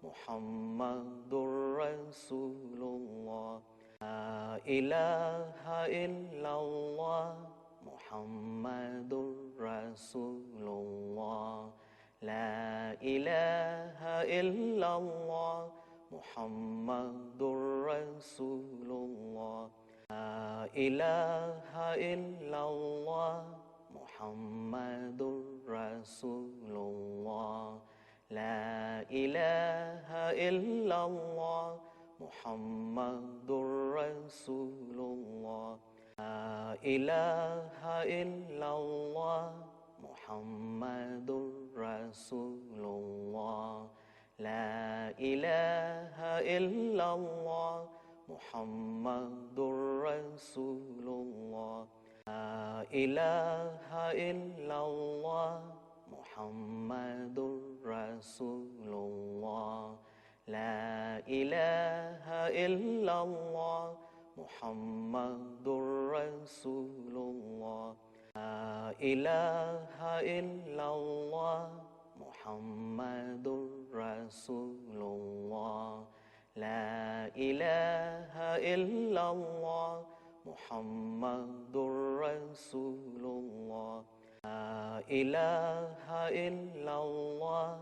Muhammadur Rasulullah. La ilaha illallah Muhammadur Rasulullah. La ilaha illallah Muhammadur Rasulullah. La ilaha illallah Muhammadur Rasulullah. La ilaha illallah Muhammadur Rasulullah. La ilaha illallah Muhammadur Rasulullah. La ilaha illallah Muhammadur Rasulullah. La ilaha illallah Muhammadur Rasulullah. La ilaha illallah Muhammadur Rasulullah. La ilaha illallah Muhammadur Rasulullah. La ilaha illallah Muhammadur Rasulullah. La ilaha illallah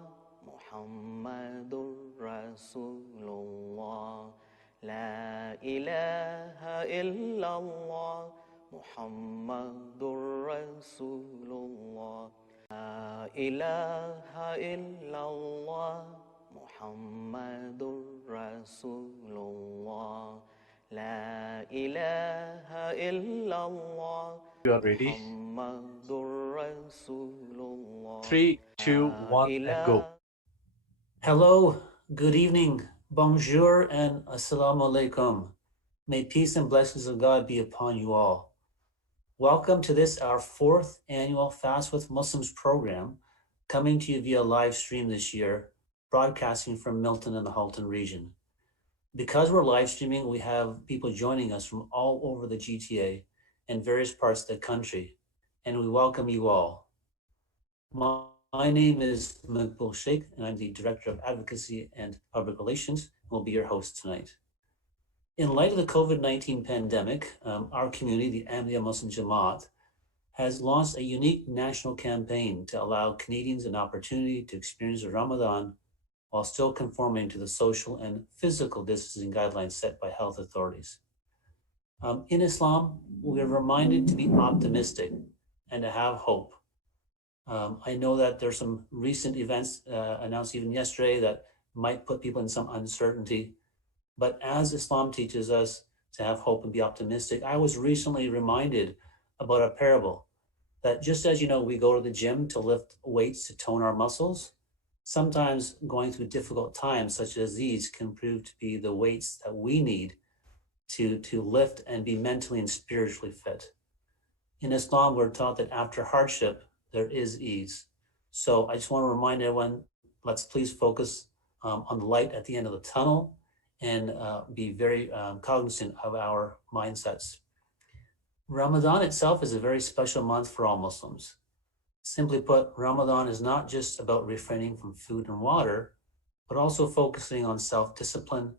Muhammadur Rasulullah. La ilaha illallah Muhammadur Rasulullah. La ilaha illallah Muhammadur Rasulullah. La ilaha illallah You are ready? Muhammadur Rasulullah. 3, 2, 1, and go. Hello, good evening, bonjour, and assalamu alaikum. May peace and blessings of God be upon you all. Welcome to this, our 4th annual Fast with Muslims program, coming to you via live stream this year, broadcasting from Milton in the Halton region. Because we're live streaming, we have people joining us from all over the GTA and various parts of the country, and we welcome you all. My name is Maqbool Sheikh, and I'm the Director of Advocacy and Public Relations, and will be your host tonight. In light of the COVID-19 pandemic, our community, the Ahmadiyya Muslim Jama'at, has launched a unique national campaign to allow Canadians an opportunity to experience Ramadan while still conforming to the social and physical distancing guidelines set by health authorities. In Islam, we are reminded to be optimistic and to have hope. I know that there's some recent events announced even yesterday that might put people in some uncertainty, but as Islam teaches us to have hope and be optimistic, I was recently reminded about a parable that just as we go to the gym to lift weights to tone our muscles, sometimes going through difficult times such as these can prove to be the weights that we need to lift and be mentally and spiritually fit. In Islam, we're taught that after hardship, there is ease. So I just want to remind everyone, let's please focus on the light at the end of the tunnel and be very cognizant of our mindsets. Ramadan itself is a very special month for all Muslims. Simply put, Ramadan is not just about refraining from food and water, but also focusing on self-discipline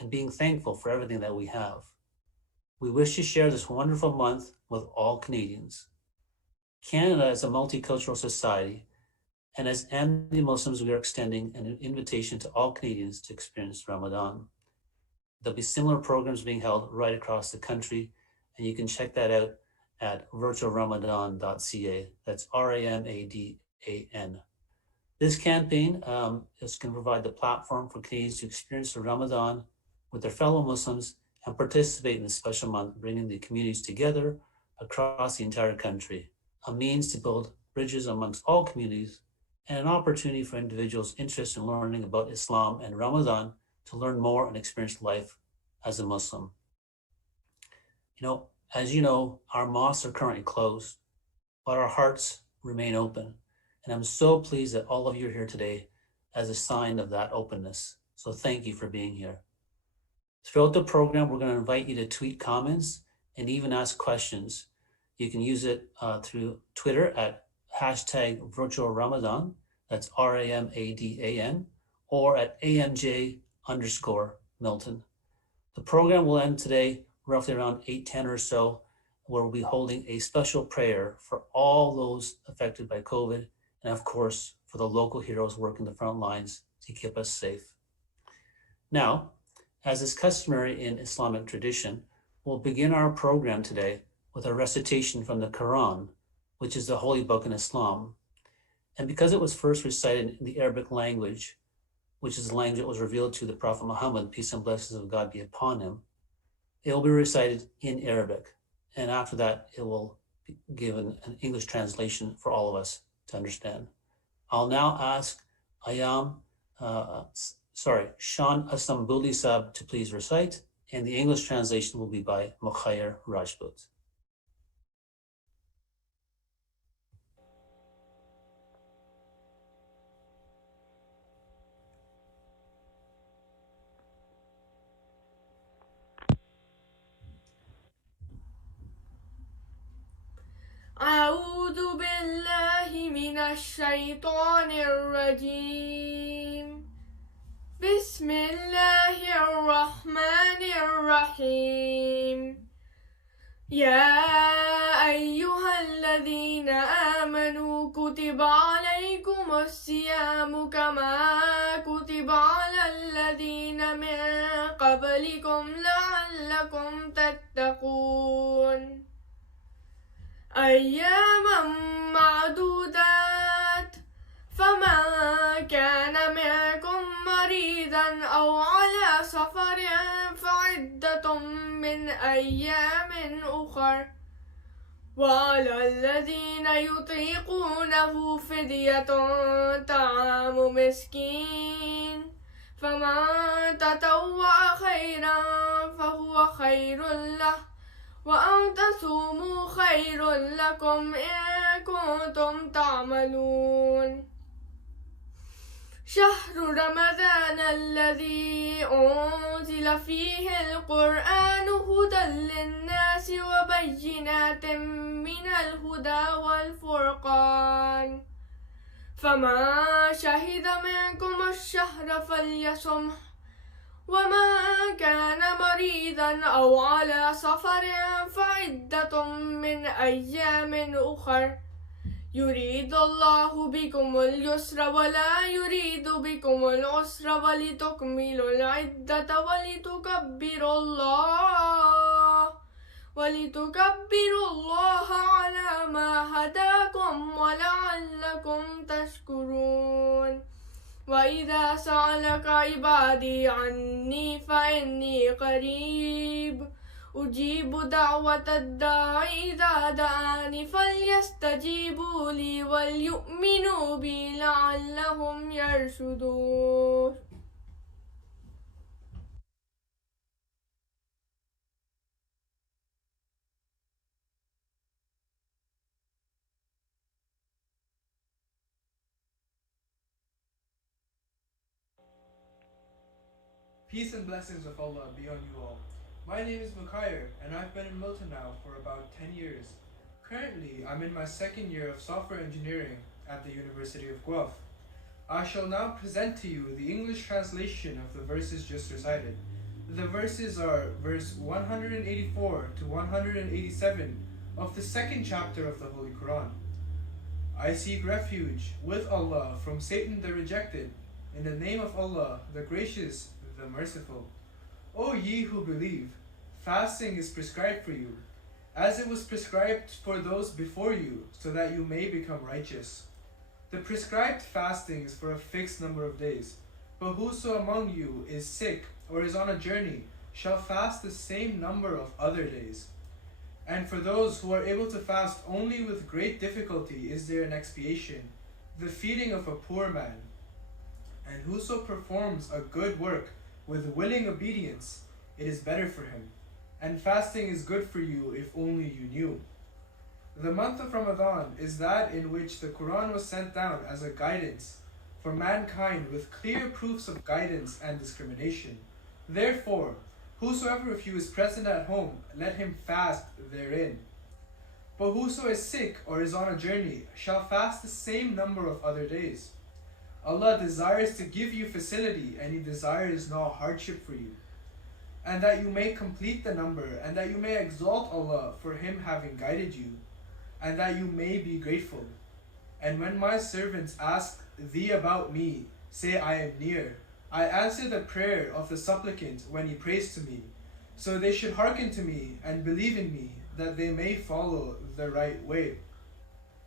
and being thankful for everything that we have. We wish to share this wonderful month with all Canadians. Canada is a multicultural society, and as Ahmadiyya Muslims, we are extending an invitation to all Canadians to experience Ramadan. There'll be similar programs being held right across the country, and you can check that out at virtualramadan.ca. That's RAMADAN. This campaign is going to provide the platform for Canadians to experience the Ramadan with their fellow Muslims and participate in this special month, bringing the communities together across the entire country, a means to build bridges amongst all communities and an opportunity for individuals interested in learning about Islam and Ramadan to learn more and experience life as a Muslim. As you know, our mosques are currently closed, but our hearts remain open. And I'm so pleased that all of you are here today as a sign of that openness. So thank you for being here. Throughout the program, we're going to invite you to tweet comments and even ask questions. You can use it through Twitter at #virtualramadan, that's RAMADAN, or at AMJ_Milton. The program will end today roughly around 8:10 or so, where we'll be holding a special prayer for all those affected by COVID, and of course, for the local heroes working the front lines to keep us safe. Now, as is customary in Islamic tradition, we'll begin our program today with a recitation from the Quran, which is the holy book in Islam. And because it was first recited in the Arabic language, which is the language that was revealed to the Prophet Muhammad, peace and blessings of God be upon him, it will be recited in Arabic. And after that, it will be given an English translation for all of us to understand. I'll now ask Sean Asambuli Sab to please recite, and the English translation will be by Mukhair Rajput. أعوذ بالله من الشيطان الرجيم بسم الله الرحمن الرحيم يا أيها الذين آمنوا كتب عليكم الصيام كما كتب على الذين من قبلكم لعلكم تتقون أياما معدودات فمن كان منكم مريضا أو على سفر فعدة من أيام أخر وعلى الذين يطيقونه فدية طعام مسكين فمن تطوع خيرا فهو خير له وأن تصوموا خير لكم إن كنتم تعملون شهر رمضان الذي أنزل فيه القرآن هدى للناس وبينات من الهدى والفرقان فمن شهد منكم الشهر فليصمه ومن كان مريضا أو على سفر فعدة من أيام أخر يريد الله بكم اليسر ولا يريد بكم العسر ولتكملوا العدة ولتكبروا الله على ما هداكم ولعلكم تشكرون وإذا سألك عبادي عني فإني قريب أجيب دعوة الداعي إذا دعاني فليستجيبوا لي وليؤمنوا بي لعلهم يرشدون. Peace and blessings of Allah be on you all. My name is Mukhair and I've been in Milton now for about 10 years. Currently, I'm in my second year of software engineering at the University of Guelph. I shall now present to you the English translation of the verses just recited. The verses are verse 184 to 187 of the second chapter of the Holy Quran. I seek refuge with Allah from Satan the rejected, in the name of Allah, the gracious, the merciful. O ye who believe, fasting is prescribed for you, as it was prescribed for those before you, so that you may become righteous. The prescribed fasting is for a fixed number of days, but whoso among you is sick or is on a journey shall fast the same number of other days. And for those who are able to fast only with great difficulty is there an expiation, the feeding of a poor man. And whoso performs a good work with willing obedience, it is better for him. And fasting is good for you if only you knew. The month of Ramadan is that in which the Quran was sent down as a guidance for mankind with clear proofs of guidance and discrimination. Therefore, whosoever of you is present at home, let him fast therein. But whoso is sick or is on a journey shall fast the same number of other days. Allah desires to give you facility, and He desires no hardship for you, and that you may complete the number, and that you may exalt Allah for Him having guided you, and that you may be grateful. And when my servants ask thee about me, say, I am near. I answer the prayer of the supplicant when he prays to me. So they should hearken to me and believe in me, that they may follow the right way.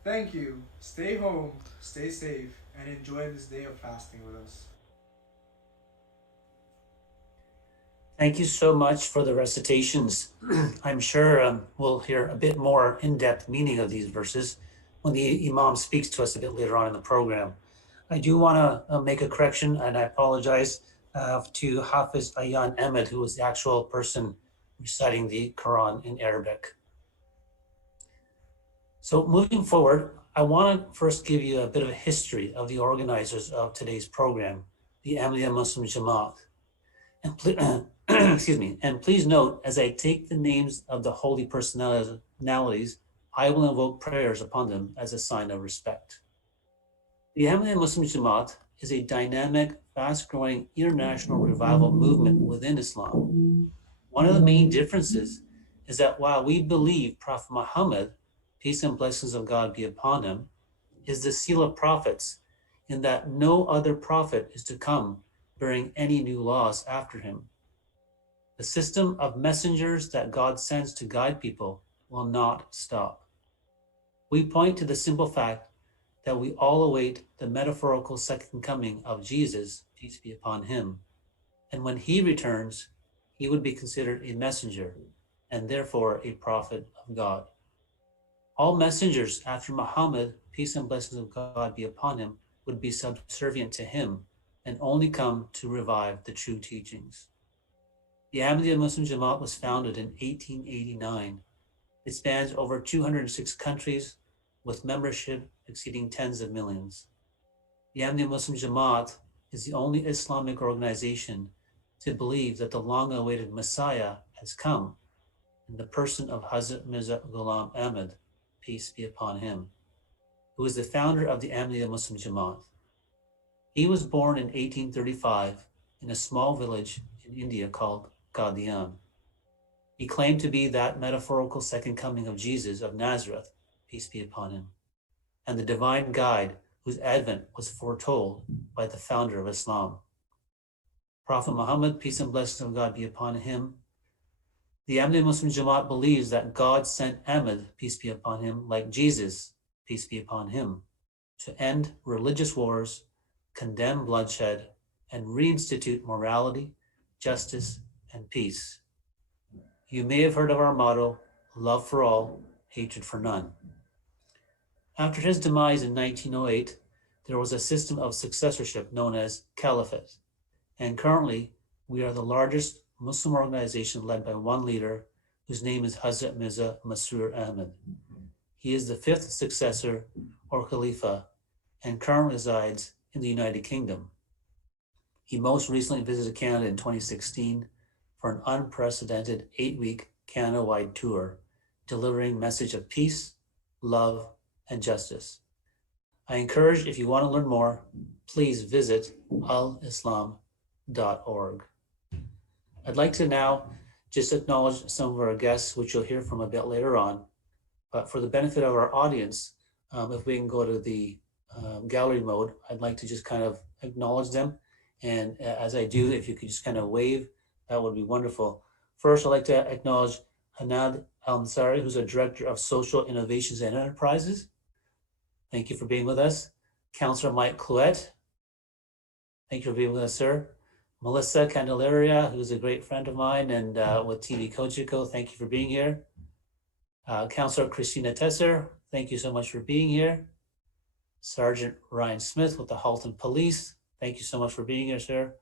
Thank you. Stay home, stay safe, and enjoy this day of fasting with us. Thank you so much for the recitations. I'm sure we'll hear a bit more in-depth meaning of these verses when the Imam speaks to us a bit later on in the program. I do want to make a correction, and I apologize to Hafiz Ayan Ahmed, who was the actual person reciting the Quran in Arabic. So moving forward, I want to first give you a bit of a history of the organizers of today's program, the Ahmadiyya Muslim Jama. And excuse me, and please note, as I take the names of the holy personalities, I will invoke prayers upon them as a sign of respect. The Ahmadiyya Muslim Jama'at is a dynamic, fast-growing international revival movement within Islam. One of the main differences is that while we believe Prophet Muhammad, peace and blessings of God be upon him, is the seal of prophets, in that no other prophet is to come bearing any new laws after him. The system of messengers that God sends to guide people will not stop. We point to the simple fact that we all await the metaphorical second coming of Jesus, peace be upon him. And when he returns, he would be considered a messenger and therefore a prophet of God. All messengers after Muhammad, peace and blessings of God be upon him, would be subservient to him and only come to revive the true teachings. The Ahmadiyya Muslim Jama'at was founded in 1889. It spans over 206 countries with membership exceeding tens of millions. The Ahmadiyya Muslim Jama'at is the only Islamic organization to believe that the long-awaited Messiah has come in the person of Hazrat Mirza Ghulam Ahmad, peace be upon him, who is the founder of the Ahmadiyya Muslim Jama'at. He was born in 1835 in a small village in India called Qadian. He claimed to be that metaphorical second coming of Jesus of Nazareth, peace be upon him, and the divine guide whose advent was foretold by the founder of Islam. Prophet Muhammad, peace and blessings of God be upon him. The Ahmadiyya Muslim Jamaat believes that God sent Ahmad, peace be upon him, like Jesus, peace be upon him, to end religious wars, condemn bloodshed, and reinstitute morality, justice, and peace. You may have heard of our motto, love for all, hatred for none. After his demise in 1908, there was a system of successorship known as Caliphate, and currently we are the largest Muslim organization led by one leader whose name is Hazrat Mirza Masroor Ahmad. He is the fifth successor or Khalifa and currently resides in the United Kingdom. He most recently visited Canada in 2016 for an unprecedented 8-week Canada-wide tour, delivering a message of peace, love, and justice. I encourage, if you want to learn more, please visit alislam.org. I'd like to now just acknowledge some of our guests, which you'll hear from a bit later on. But for the benefit of our audience, if we can go to the gallery mode, I'd like to just kind of acknowledge them. And as I do, if you could just kind of wave, that would be wonderful. First, I'd like to acknowledge Hanad Al-Ansari, who's a Director of Social Innovations and Enterprises. Thank you for being with us. Councillor Mike Clouet, thank you for being with us, sir. Melissa Candelaria, who's a great friend of mine and with TV Kojiko, thank you for being here. Councillor Christina Tesser, thank you so much for being here. Sergeant Ryan Smith with the Halton Police, thank you so much for being here, sir.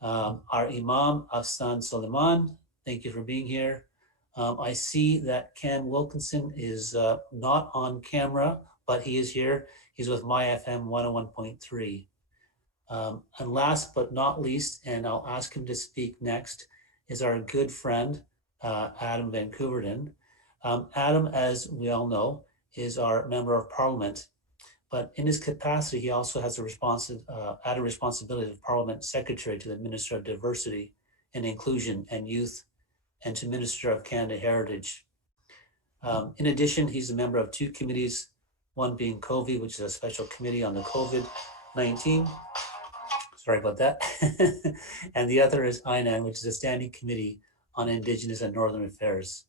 Our Imam, Afsan Suleiman, thank you for being here. I see that Ken Wilkinson is not on camera, but he is here. He's with MyFM 101.3. And last but not least, and I'll ask him to speak next, is our good friend, Adam van Koeverden. Adam, as we all know, is our Member of Parliament but in his capacity, he also has added responsibility of Parliament Secretary to the Minister of Diversity and Inclusion and Youth and to Minister of Canada Heritage. In addition, he's a member of two committees, one being COVID, which is a special committee on the COVID-19. Sorry about that. And the other is INAN, which is a standing committee on Indigenous and Northern Affairs.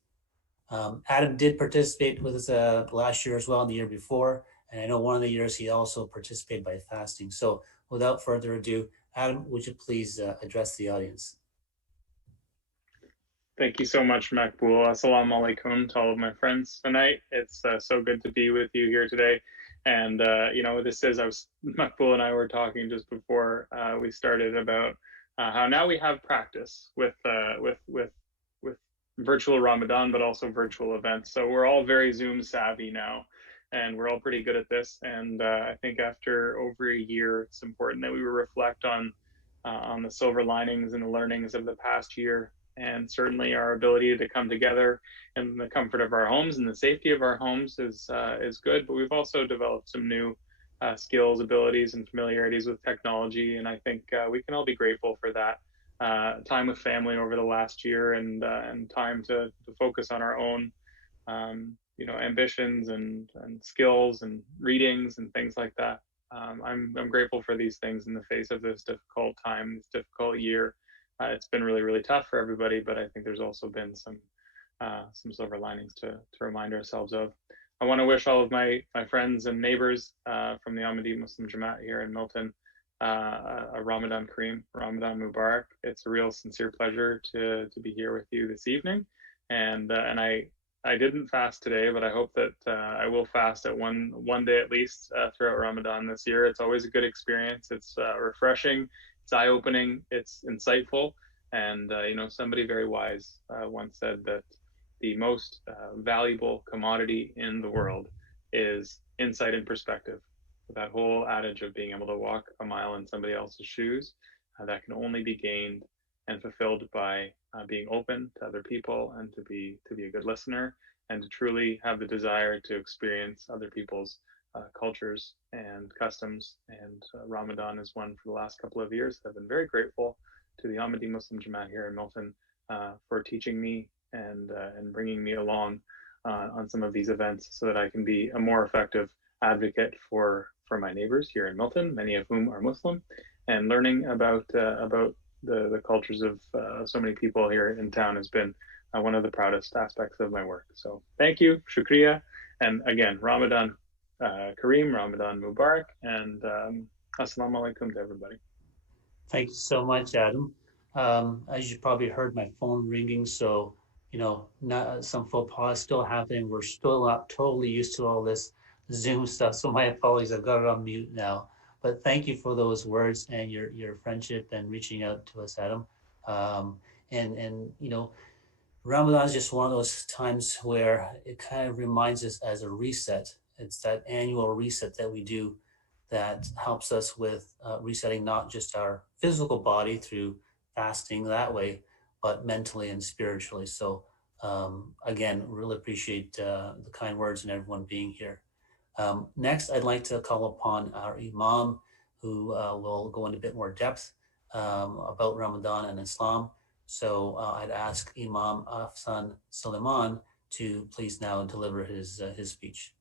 Adam did participate with us last year as well, and the year before. And I know one of the years he also participated by fasting. So without further ado, Adam, would you please address the audience? Thank you so much, Makbul. Assalamu alaikum to all of my friends tonight. It's so good to be with you here today. And, Makbul and I were talking just before we started about how now we have practice with virtual Ramadan, but also virtual events. So we're all very Zoom savvy now, and we're all pretty good at this. And I think after over a year, it's important that we reflect on the silver linings and the learnings of the past year. And certainly our ability to come together in the comfort of our homes and the safety of our homes is good. But we've also developed some new skills, abilities, and familiarities with technology. And I think we can all be grateful for that time with family over the last year, and time to focus on our own, ambitions and skills and readings and things like that. I'm grateful for these things in the face of this difficult time, this difficult year. It's been really, really tough for everybody, but I think there's also been some silver linings to remind ourselves of. I want to wish all of my friends and neighbors from the Ahmadiyya Muslim Jama here in Milton a Ramadan Kareem, Ramadan Mubarak. It's a real sincere pleasure to be here with you this evening. And I didn't fast today, but I hope that I will fast at one day at least throughout Ramadan this year. It's always a good experience. It's refreshing. It's eye-opening, it's insightful, and somebody very wise once said that the most valuable commodity in the world is insight and perspective. That whole adage of being able to walk a mile in somebody else's shoes, that can only be gained and fulfilled by being open to other people, and to be a good listener, and to truly have the desire to experience other people's cultures and customs. And Ramadan is one for the last couple of years. I've been very grateful to the Ahmadiyya Muslim Jama here in Milton for teaching me and bringing me along on some of these events, so that I can be a more effective advocate for my neighbors here in Milton, many of whom are Muslim, and learning about the cultures of so many people here in town has been one of the proudest aspects of my work. So thank you, shukriya, and again, Ramadan Kareem, Ramadan Mubarak, and assalamu alaikum to everybody. Thank you so much, Adam. As you probably heard, my phone ringing, so some faux pas still happening. We're still not totally used to all this Zoom stuff, so my apologies. I've got it on mute now. But thank you for those words and your friendship and reaching out to us, Adam. Ramadan is just one of those times where it kind of reminds us as a reset. It's that annual reset that we do that helps us with resetting not just our physical body through fasting that way, but mentally and spiritually. So again, really appreciate the kind words and everyone being here. Next, I'd like to call upon our Imam, who will go into a bit more depth about Ramadan and Islam. So I'd ask Imam Afsan Suleiman to please now deliver his speech.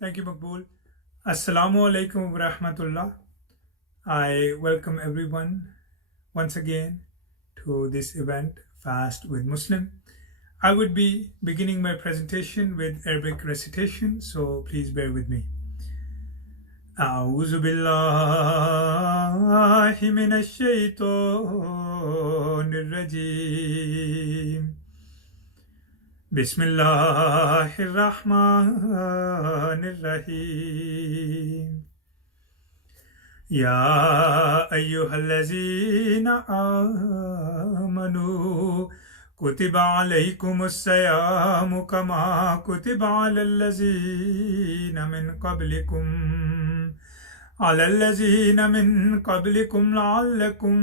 Thank you, Makbul. Assalamu alaikum wa rahmatullah. I welcome everyone once again to this event, Fast with Muslim. I would be beginning my presentation with Arabic recitation, so please bear with me. أعوذ بالله من الشيطان الرجيم بسم الله الرحمن الرحيم يا أيها الذين آمنوا كتب عليكم الصيام كما كتب على الذين من قبلكم لعلكم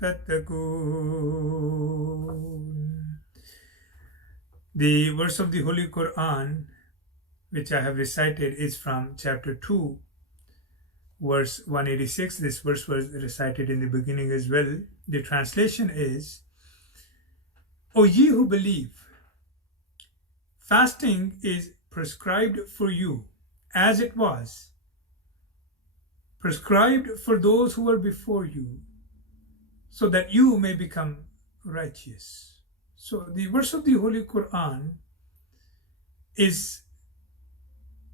تتقون. The verse of the Holy Quran which I have recited is from chapter 2, verse 186. This verse was recited in the beginning as well. The translation is, O ye who believe, fasting is prescribed for you, as it was prescribed for those who were before you, so that you may become righteous. So the verse of the Holy Quran is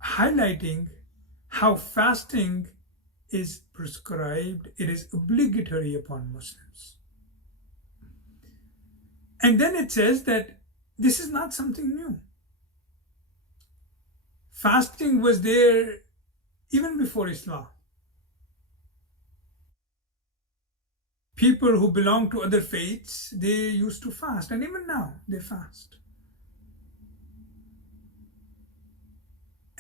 highlighting how fasting is prescribed. It is obligatory upon Muslims. And then it says that this is not something new. Fasting was there even before Islam. People who belong to other faiths, they used to fast, and even now they fast.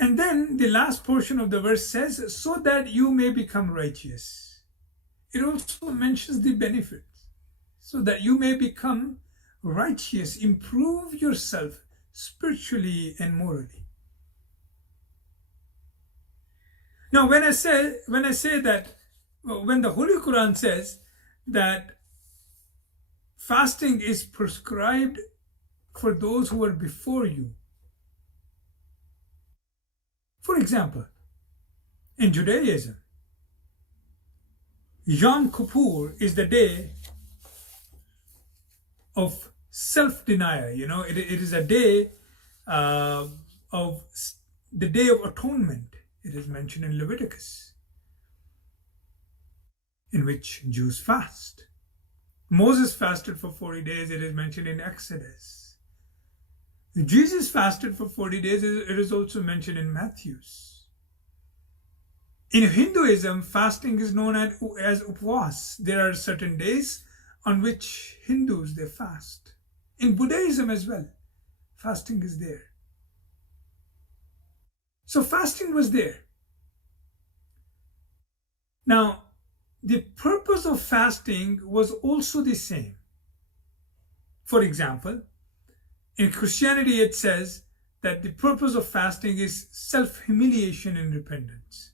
And then the last portion of the verse says, so that you may become righteous. It also mentions the benefits, so that you may become righteous, improve yourself spiritually and morally. Now, when I say that, when the Holy Quran says that fasting is prescribed for those who are before you. For example, in Judaism, Yom Kippur is the day of self-denial. You know, it is a day of the Day of Atonement. It is mentioned in Leviticus, in which Jews fast. Moses fasted for 40 days. It is mentioned in Exodus. Jesus fasted for 40 days. It is also mentioned in Matthew's. In Hinduism, fasting is known as upvas. There are certain days on which Hindus, they fast. In Buddhism as well, fasting is there. So fasting was there. Now, the purpose of fasting was also the same. For example, in Christianity, it says that the purpose of fasting is self-humiliation and repentance.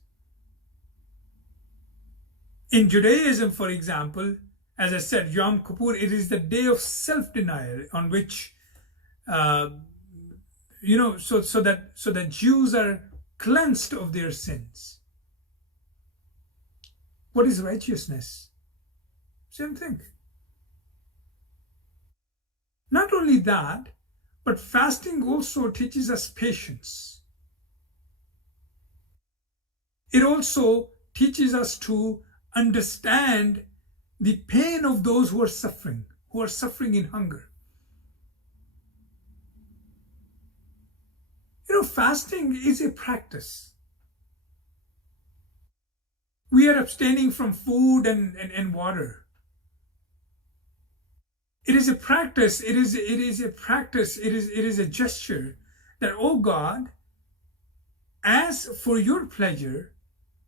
In Judaism, for example, as I said, Yom Kippur, it is the day of self-denial on which, so that Jews are cleansed of their sins. What is righteousness? Same thing. Not only that, but fasting also teaches us patience. It also teaches us to understand the pain of those who are suffering in hunger. You know, fasting is a practice. We are abstaining from food and water. It is a practice. It is a gesture that, oh God, as for your pleasure,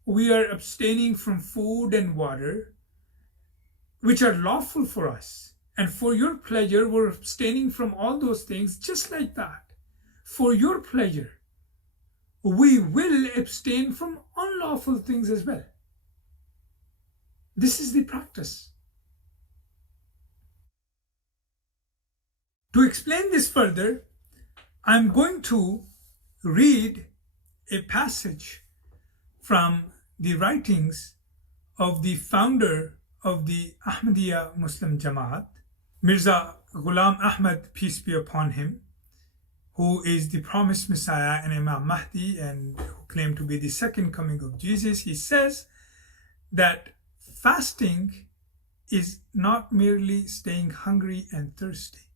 we are abstaining from food and water, which are lawful for us. And for your pleasure, we're abstaining from all those things just like that. For your pleasure, we will abstain from unlawful things as well. This is the practice. To explain this further, I'm going to read a passage from the writings of the founder of the Ahmadiyya Muslim Jama'at, Mirza Ghulam Ahmad, peace be upon him, who is the promised Messiah and Imam Mahdi and who claimed to be the second coming of Jesus. He says that fasting is not merely staying hungry and thirsty.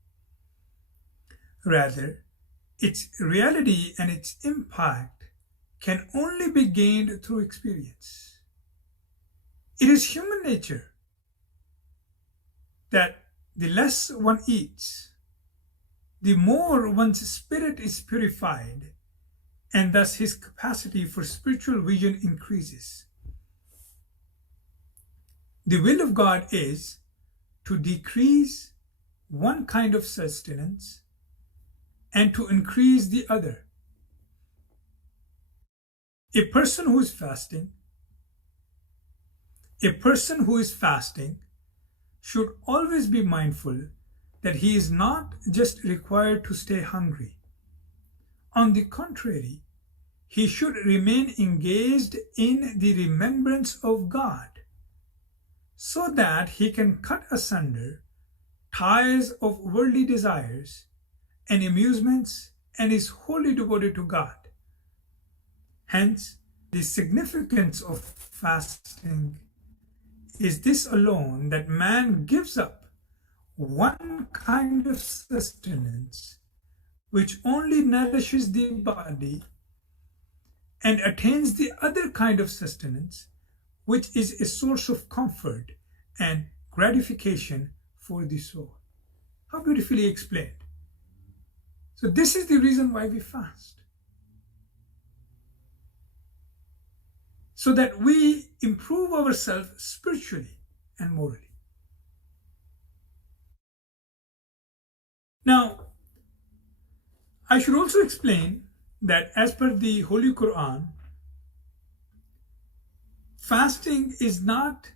Rather, its reality and its impact can only be gained through experience. It is human nature that the less one eats, the more one's spirit is purified, and thus his capacity for spiritual vision increases. The will of God is to decrease one kind of sustenance and to increase the other. A person who is fasting should always be mindful that he is not just required to stay hungry. On the contrary, he should remain engaged in the remembrance of God so that he can cut asunder ties of worldly desires and amusements and is wholly devoted to God. Hence, the significance of fasting is this alone, that man gives up one kind of sustenance which only nourishes the body and attains the other kind of sustenance which is a source of comfort and gratification for the soul. How beautifully explained. So this is the reason why we fast. So that we improve ourselves spiritually and morally. Now, I should also explain that as per the Holy Quran, fasting is not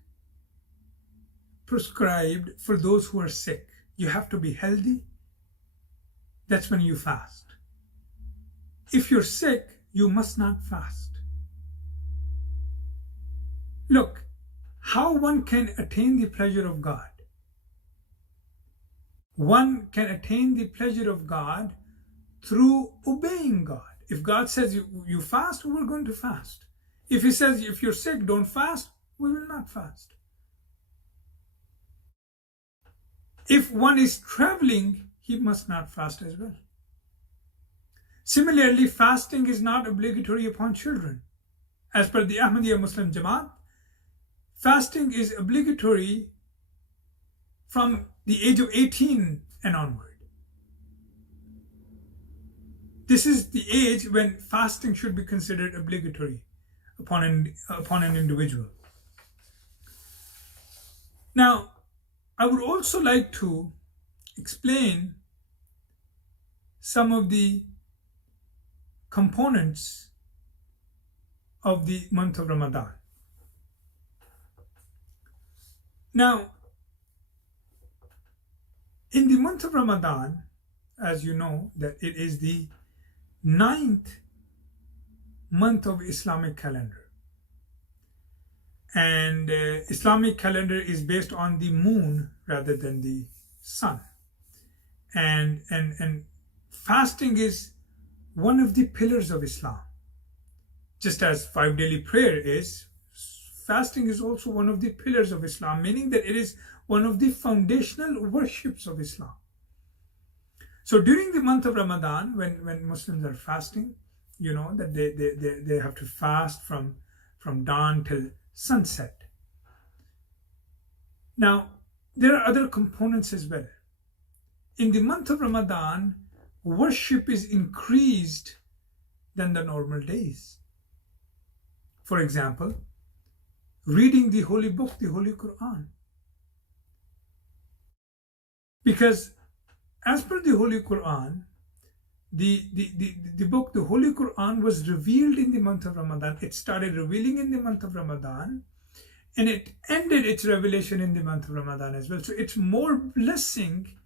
prescribed for those who are sick. You have to be healthy. That's when you fast. If you're sick, you must not fast. Look, how one can attain the pleasure of God. One can attain the pleasure of God through obeying God. If God says you fast, we're going to fast. If he says if you're sick, don't fast, we will not fast. If one is traveling, he must not fast as well. Similarly, fasting is not obligatory upon children. As per the Ahmadiyya Muslim Jama, fasting is obligatory from the age of 18 and onward. This is the age when fasting should be considered obligatory upon an individual. Now, I would also like to explain some of the components of the month of Ramadan. Now, in the month of Ramadan, as you know, that it is the 9th month of Islamic calendar. And Islamic calendar is based on the moon rather than the sun. And fasting is one of the pillars of Islam. Just as 5 daily prayer is, fasting is also one of the pillars of Islam, meaning that it is one of the foundational worships of Islam. So during the month of Ramadan, when Muslims are fasting, you know that they have to fast from dawn till sunset. Now, there are other components as well. In the month of Ramadan, worship is increased than the normal days. For example, reading the holy book, the Holy Quran. Because as per the Holy Quran, the book, the Holy Quran, was revealed in the month of Ramadan. It started revealing in the month of Ramadan, and it ended its revelation in the month of Ramadan as well. So it's more blessing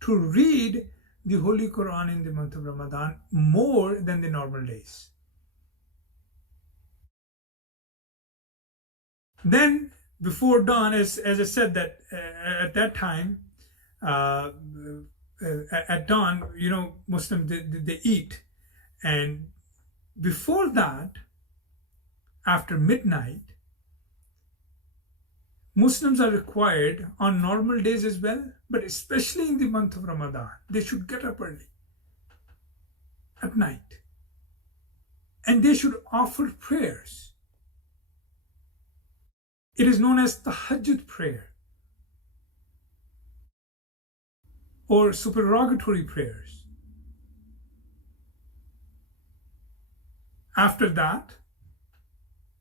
to read the Holy Quran in the month of Ramadan more than the normal days. Then before dawn, as I said, that at that time, at dawn, you know, Muslims, they eat. And before that, after midnight, Muslims are required on normal days as well, but especially in the month of Ramadan, they should get up early at night. And they should offer prayers. It is known as the Tahajjud prayer. or supererogatory prayers. After that,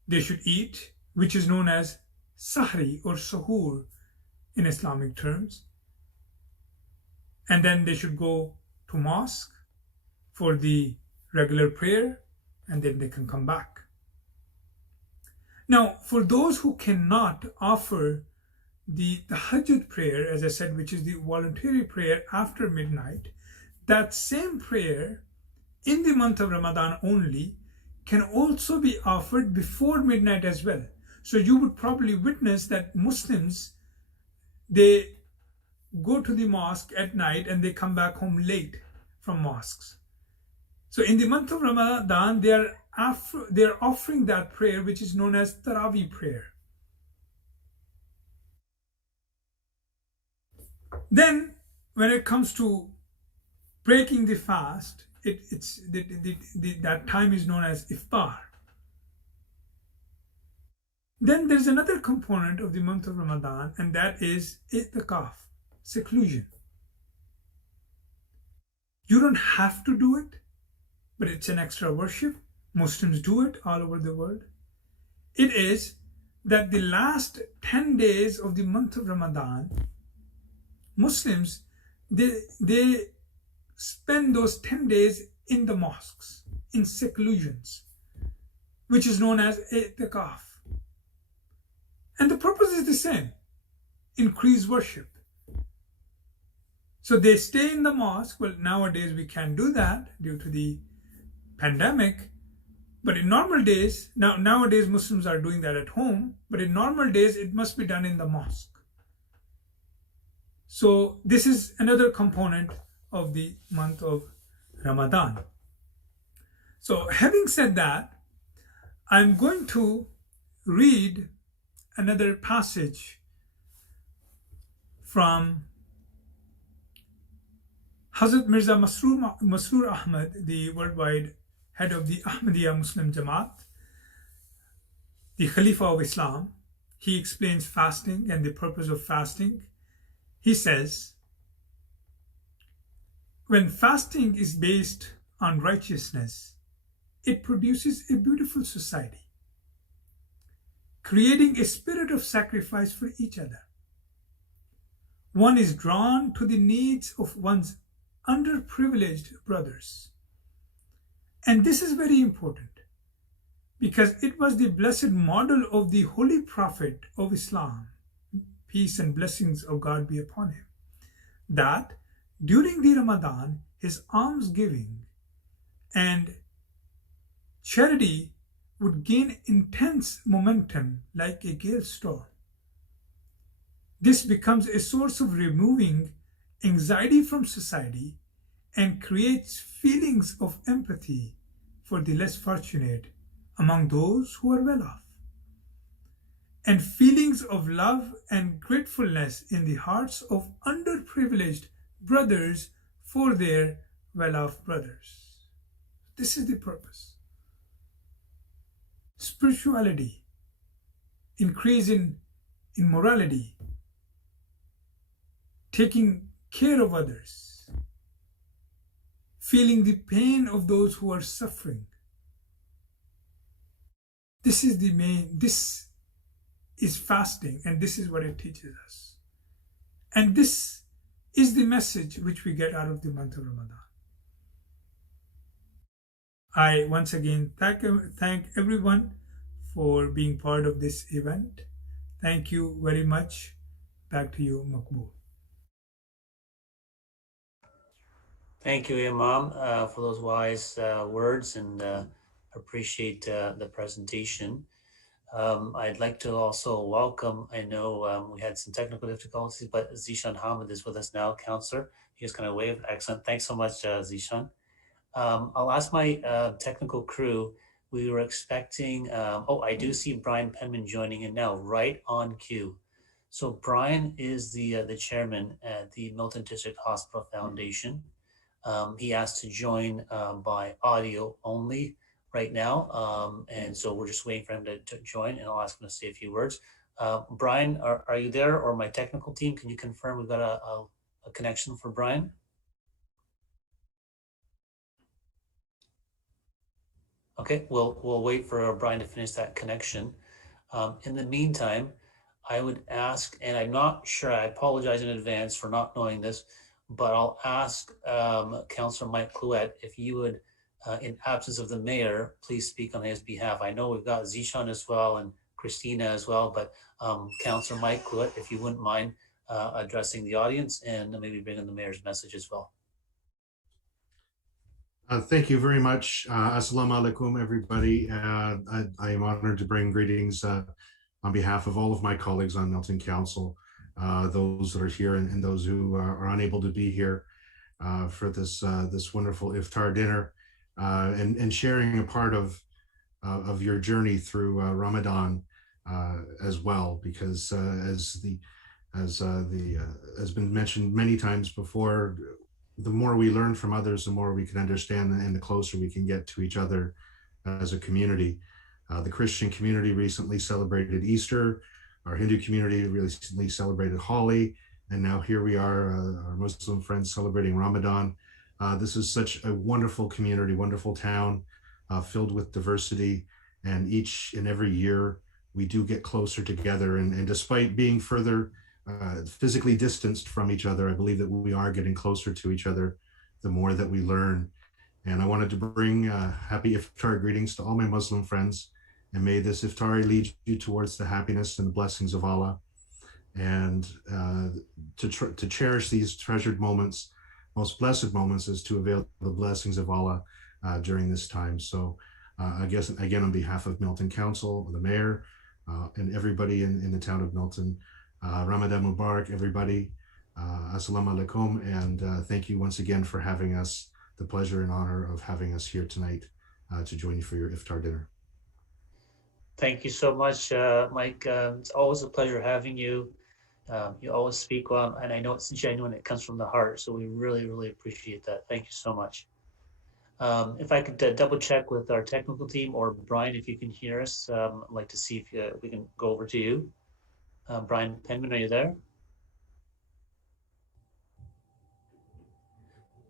they should eat, which is known as sahri or suhoor in Islamic terms. And then they should go to mosque for the regular prayer, and then they can come back. Now, for those who cannot offer the tahajjud prayer, as I said, which is the voluntary prayer after midnight, that same prayer in the month of Ramadan only can also be offered before midnight as well. So you would probably witness that Muslims, they go to the mosque at night and they come back home late from mosques. So in the month of Ramadan, they are offering that prayer, which is known as Taraweeh prayer. Then, when it comes to breaking the fast, that time is known as iftar. Then there's another component of the month of Ramadan, and that is i'tikaf, seclusion. You don't have to do it, but it's an extra worship. Muslims do it all over the world. It is that the last 10 days of the month of Ramadan, Muslims, they spend those 10 days in the mosques, in seclusions, which is known as i'tikaf. And the purpose is the same, increase worship. So they stay in the mosque. Well, nowadays we can't do that due to the pandemic. But in normal days, nowadays Muslims are doing that at home, but in normal days it must be done in the mosque. So this is another component of the month of Ramadan. So having said that, I'm going to read another passage from Hazrat Mirza Masroor Ahmad, the worldwide head of the Ahmadiyya Muslim Jama'at, the Khalifa of Islam. He explains fasting and the purpose of fasting. He says, when fasting is based on righteousness, it produces a beautiful society, creating a spirit of sacrifice for each other. One is drawn to the needs of one's underprivileged brothers. And this is very important because it was the blessed model of the Holy Prophet of Islam, peace and blessings of God be upon him, that during the Ramadan, his almsgiving and charity would gain intense momentum like a gale storm. This becomes a source of removing anxiety from society and creates feelings of empathy for the less fortunate among those who are well off, and feelings of love and gratefulness in the hearts of underprivileged brothers for their well-off brothers. This is the purpose. Spirituality, increase in morality, taking care of others, feeling the pain of those who are suffering. This is fasting, and this is what it teaches us. And this is the message which we get out of the month of Ramadan. I once again thank everyone for being part of this event. Thank you very much. Back to you, Makbul. Thank you, Imam, for those wise words, and appreciate the presentation. I'd like to also welcome, I know we had some technical difficulties, but Zishan Hamid is with us now, counselor. He just kind of waved. Excellent. Thanks so much, Zishan. I'll ask my technical crew. We were expecting, I do see Brian Penman joining in now, right on cue. So Brian is the chairman at the Milton District Hospital Foundation. He asked to join by audio only right now. And so we're just waiting for him to join, and I'll ask him to say a few words. Brian, are you there, or my technical team? Can you confirm we've got a a connection for Brian? Okay, we'll wait for Brian to finish that connection. In the meantime, I would ask, and I'm not sure, I apologize in advance for not knowing this, but I'll ask Councillor Mike Clouet if you would, in absence of the mayor, please speak on his behalf. I know we've got Zishan as well and Christina as well, but Councillor Mike Clouet, if you wouldn't mind addressing the audience and maybe bringing the mayor's message as well. Thank you very much. Assalamu alaikum, everybody. I am honored to bring greetings on behalf of all of my colleagues on Milton Council, those that are here and those who are unable to be here for this wonderful iftar dinner and sharing a part of your journey through Ramadan as well, because as been mentioned many times before, the more we learn from others, the more we can understand and the closer we can get to each other as a community. The Christian community recently celebrated Easter. Our Hindu community recently celebrated Holi. And now here we are, our Muslim friends celebrating Ramadan. This is such a wonderful community, wonderful town, filled with diversity. And each and every year, we do get closer together. And despite being further physically distanced from each other, I believe that we are getting closer to each other the more that we learn. And I wanted to bring happy iftar greetings to all my Muslim friends, and may this iftar lead you towards the happiness and the blessings of Allah, and to cherish these treasured moments. Most blessed moments is to avail the blessings of Allah during this time. So I guess again, on behalf of Milton Council, the mayor, and everybody in the town of Milton, Ramadan Mubarak, everybody. Assalamu alaikum, and thank you once again for having us, the pleasure and honor of having us here tonight to join you for your iftar dinner. Thank you so much, Mike. It's always a pleasure having you. You always speak well, and I know it's genuine. It comes from the heart, so we really, really appreciate that. Thank you so much. If I could double check with our technical team, or Brian, if you can hear us, I'd like to see if we can go over to you. Brian Penman, are you there?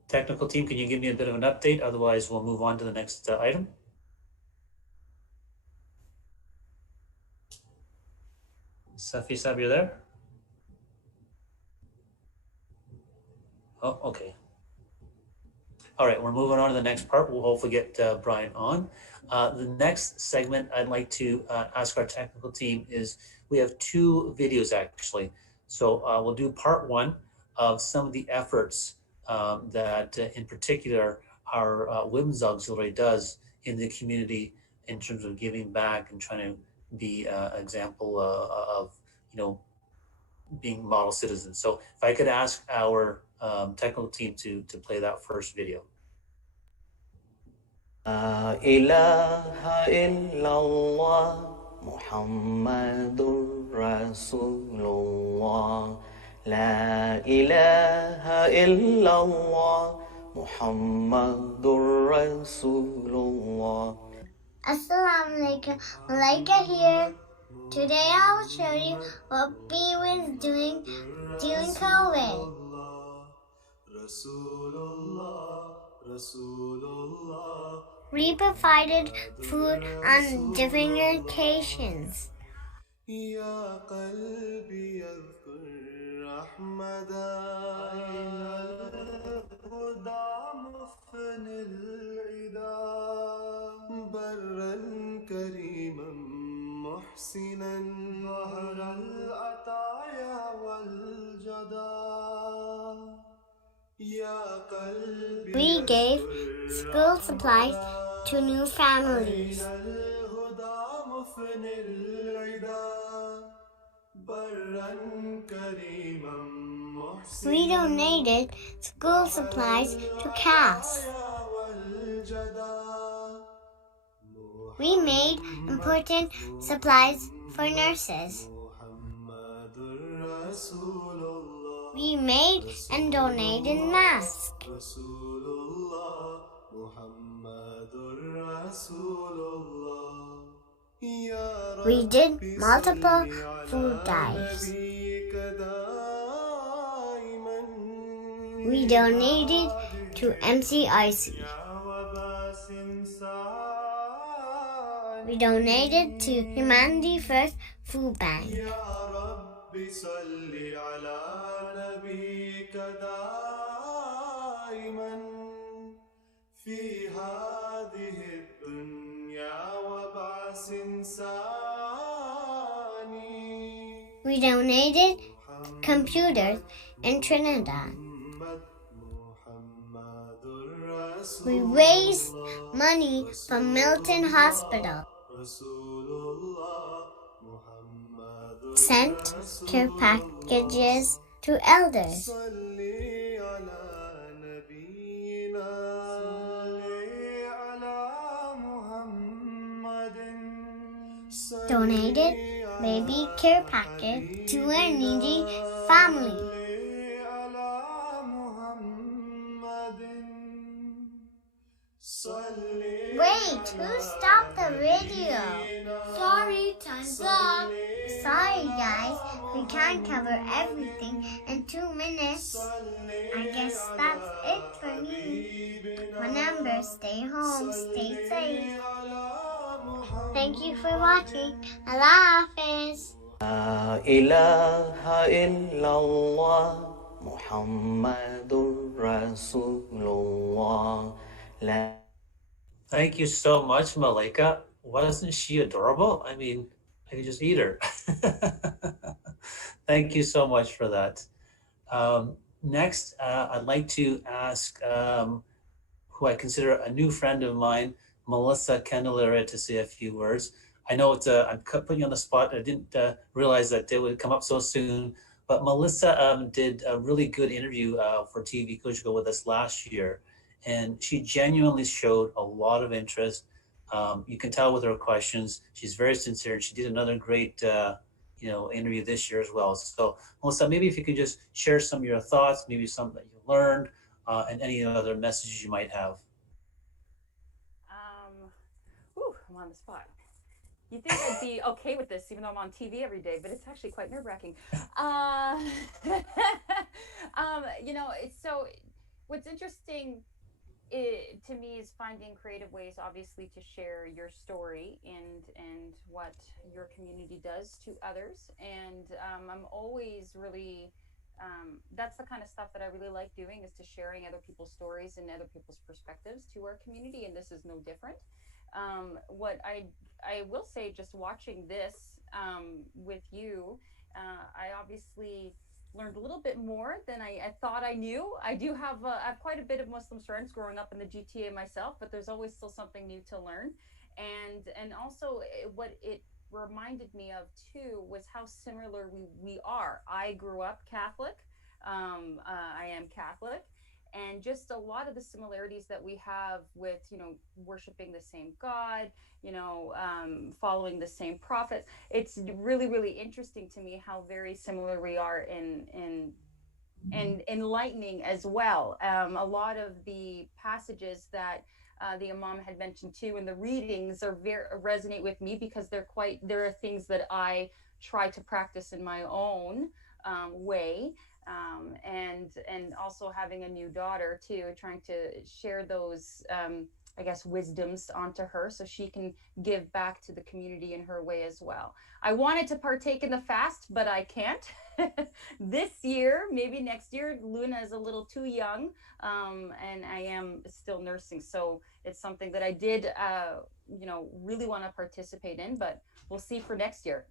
Technical team, can you give me a bit of an update? Otherwise, we'll move on to the next item. Safi Sab, you're there? Oh, okay. All right, we're moving on to the next part. We'll hopefully get Brian on. The next segment I'd like to ask our technical team is, we have two videos actually. So we'll do part one of some of the efforts that in particular our women's auxiliary does in the community in terms of giving back and trying to be an example of, you know, being model citizens. So if I could ask our technical team to play that first video. La ilaha illallah Muhammadur Rasulullah. La ilaha illallah Muhammadur Rasulullah. Assalamu alaikum, Malaika here. Today I will show you what we was doing during COVID. We provided food on different occasions. We gave school supplies to new families. We donated school supplies to CAS. We made important supplies for nurses. We made and donated masks. We did multiple food drives. We donated to MCIC. We donated to Humanity First Food Bank. We donated computers in Trinidad. We raised money for Milton Hospital. Sent care packages to elders. Donated baby care package to a needy family. Wait, who stopped the video? Sorry, time's up. Sorry guys, we can't cover everything in 2 minutes. I guess that's it for me. Remember, stay home, stay safe. Thank you for watching. Allah Hafiz. La ilaha illallah Muhammadur Rasulullah. Thank you so much, Malika. Wasn't she adorable? I mean, I could just eat her. Thank you so much for that. Next, I'd like to ask who I consider a new friend of mine, Melissa Candelaria, to say a few words. I know it's I'm putting you on the spot. I didn't realize that it would come up so soon, but Melissa did a really good interview for TV Kujgo with us last year, and she genuinely showed a lot of interest. You can tell with her questions, she's very sincere, and she did another great interview this year as well. So Melissa, maybe if you could just share some of your thoughts, maybe some that you learned, and any other messages you might have. I'm on the spot. You'd think I'd be okay with this, even though I'm on TV every day, but it's actually quite nerve-wracking. So what's interesting to me is finding creative ways, obviously, to share your story and what your community does to others. And I'm always really, that's the kind of stuff that I really like doing, is to sharing other people's stories and other people's perspectives to our community, and this is no different. What I will say, just watching this with you, I obviously learned a little bit more than I thought I knew. I do have quite a bit of Muslim friends growing up in the GTA myself, but there's always still something new to learn. And also what it reminded me of too was how similar we are. I grew up Catholic. I am Catholic. And just a lot of the similarities that we have with, worshiping the same God, following the same prophets. It's really, really interesting to me how very similar we are in enlightening as well. A lot of the passages that the Imam had mentioned too, and the readings are resonate with me, because there are things that I try to practice in my own way. And also having a new daughter too, trying to share those wisdoms onto her so she can give back to the community in her way as well. I wanted to partake in the fast, but I can't this year. Maybe next year. Luna is a little too young, and I am still nursing, so it's something that I did really want to participate in, but we'll see for next year.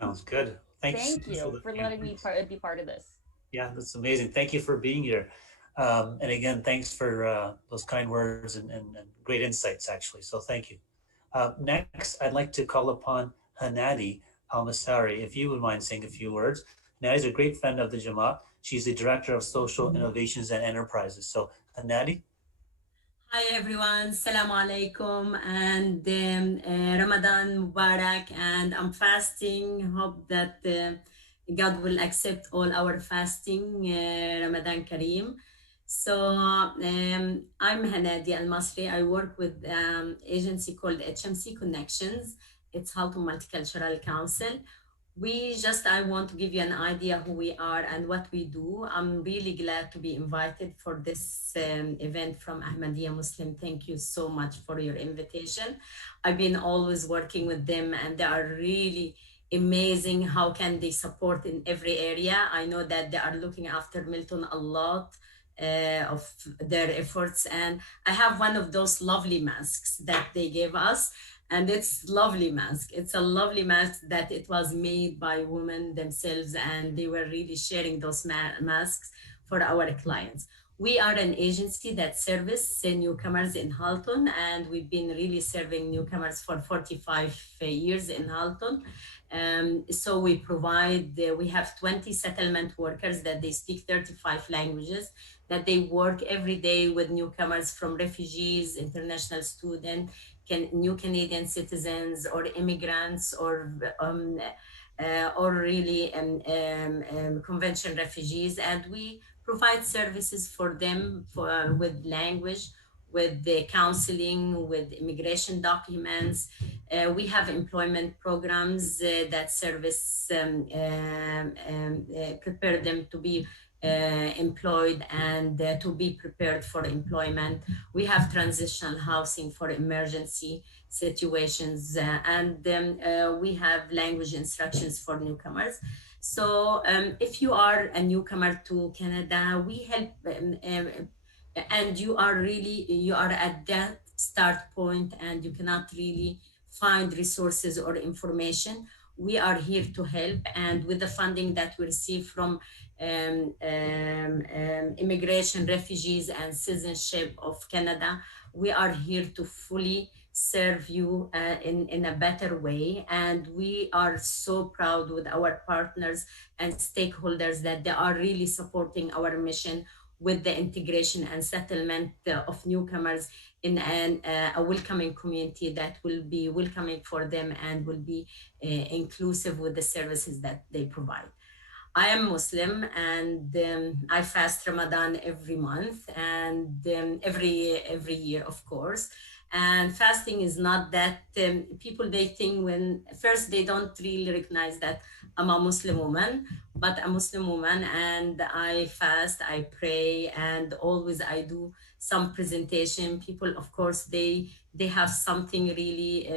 Sounds good. Thank you for letting me be part of this. Yeah, that's amazing. Thank you for being here. And again, thanks for those kind words and great insights, actually. So thank you. Next, I'd like to call upon Hanadi Al-Masari, if you would mind saying a few words. Hanadi is a great friend of the Jama'at. She's the Director of Social Innovations and Enterprises. So Hanadi. Hi everyone, Assalamu alaikum, and Ramadan Mubarak, and I'm fasting. Hope that God will accept all our fasting, Ramadan Kareem. So I'm Hanadi Al-Masri. I work with agency called HMC Connections. It's Halton Multicultural Council. I want to give you an idea who we are and what we do. I'm really glad to be invited for this event from Ahmadiyya Muslim. Thank you so much for your invitation. I've been always working with them and they are really amazing. How can they support in every area? I know that they are looking after Milton a lot of their efforts. And I have one of those lovely masks that they gave us. And it's lovely mask. It's a lovely mask that it was made by women themselves, and they were really sharing those masks for our clients. We are an agency that service newcomers in Halton, and we've been really serving newcomers for 45 years in Halton. So we provide, we have 20 settlement workers that they speak 35 languages, that they work every day with newcomers from refugees, international students, new Canadian citizens or immigrants or really convention refugees. And we provide services for them with language, with the counseling, with immigration documents. We have employment programs that service, prepare them to be employed and to be prepared for employment. We have transitional housing for emergency situations, and we have language instructions for newcomers. So if you are a newcomer to Canada, we help, and you are at that start point and you cannot really find resources or information, we are here to help. And with the funding that we receive from immigration, refugees, and citizenship of Canada, we are here to fully serve you in a better way. And we are so proud with our partners and stakeholders that they are really supporting our mission with the integration and settlement of newcomers in a welcoming community that will be welcoming for them and will be inclusive with the services that they provide. I am Muslim, and I fast Ramadan every month and every year, of course. And fasting is not that, people, they think when first they don't really recognize that I'm a Muslim woman, but a Muslim woman, and I fast, I pray, and always I do some presentation. People, of course, they have something really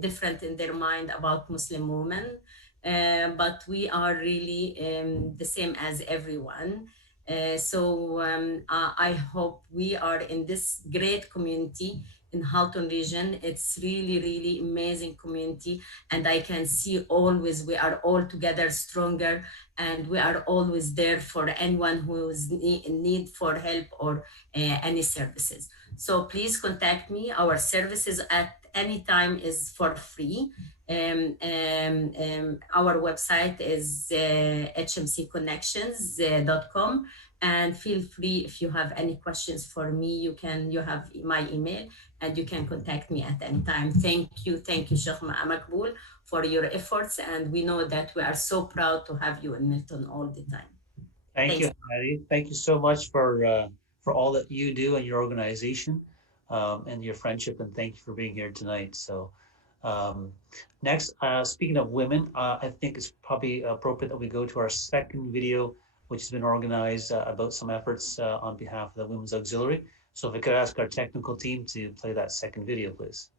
different in their mind about Muslim women. But we are really the same as everyone. So I hope we are in this great community in Halton region. It's really, really amazing community. And I can see always we are all together stronger, and we are always there for anyone who is in need for help or any services. So please contact me. Our services at any time is for free. Our website is hmcconnections.com, and feel free if you have any questions for me, you have my email and you can contact me at any time. Thank you, Sheikh Makbul, for your efforts, and we know that we are so proud to have you in Milton all the time. Thank you, Heidi. Thank you so much for all that you do and your organization and your friendship, and thank you for being here tonight. So next, speaking of women, I think it's probably appropriate that we go to our second video, which has been organized about some efforts on behalf of the Women's Auxiliary. So if I could ask our technical team to play that second video, please.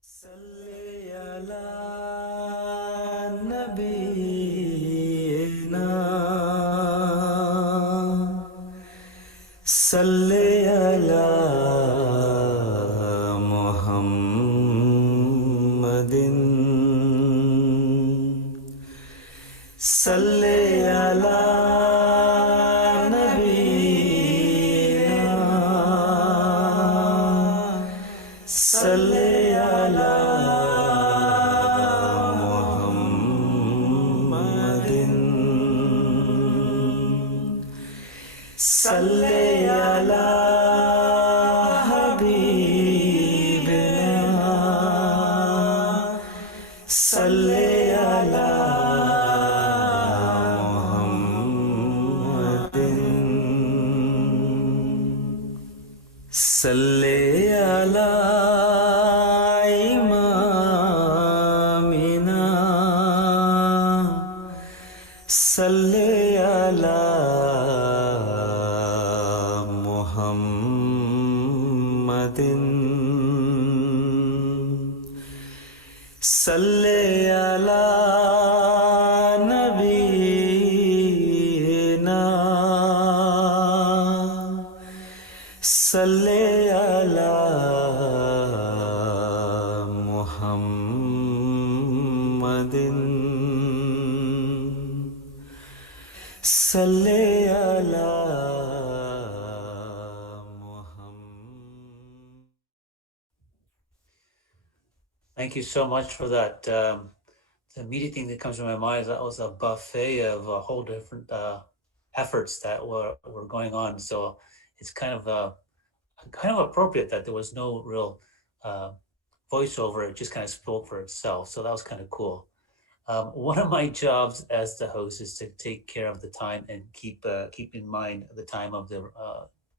Salli ala Muhammadin, salli ala Nabiyyina, salli ala Muhammadin, salli Salli ala Salli ala Muhammadin. Salli ala Nabina. Salli ala Muhammadin. Salli ala Muhammad. Thank you so much for that. The immediate thing that comes to my mind is that was a buffet of a whole different efforts that were going on. So it's kind of appropriate that there was no real voiceover. It just kind of spoke for itself. So that was kind of cool. One of my jobs as the host is to take care of the time and keep in mind the time of the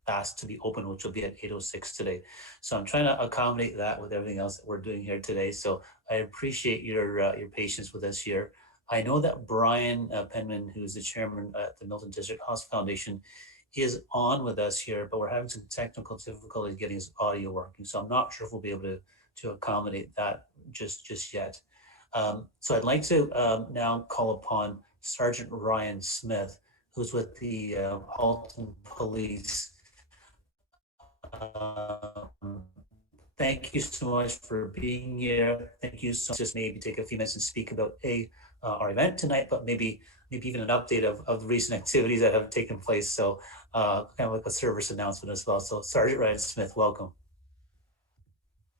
fast to be open, which will be at 8:06 today. So I'm trying to accommodate that with everything else that we're doing here today. So I appreciate your patience with us here. I know that Brian Penman, who's the chairman at the Milton District Hospital Foundation, is on with us here, but we're having some technical difficulties getting his audio working. So I'm not sure if we'll be able to accommodate that just yet. So I'd like to now call upon Sergeant Ryan Smith, who's with the Halton Police. Thank you so much for being here. Thank you so much. Just maybe take a few minutes and speak about our event tonight, but maybe even an update of the recent activities that have taken place. So kind of like a service announcement as well. So Sergeant Ryan Smith, welcome.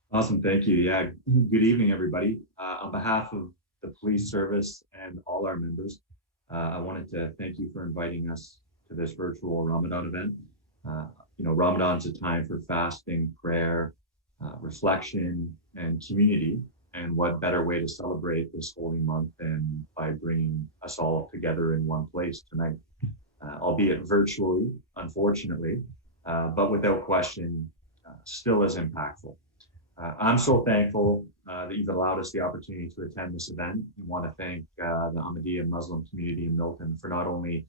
Awesome, thank you. Yeah, good evening, everybody. On behalf of the police service and all our members, I wanted to thank you for inviting us to this virtual Ramadan event. Ramadan's a time for fasting, prayer, reflection, and community. And what better way to celebrate this holy month than by bringing us all together in one place tonight, albeit virtually, unfortunately, but without question, still as impactful. I'm so thankful that you've allowed us the opportunity to attend this event. I want to thank the Ahmadiyya Muslim community in Milton for not only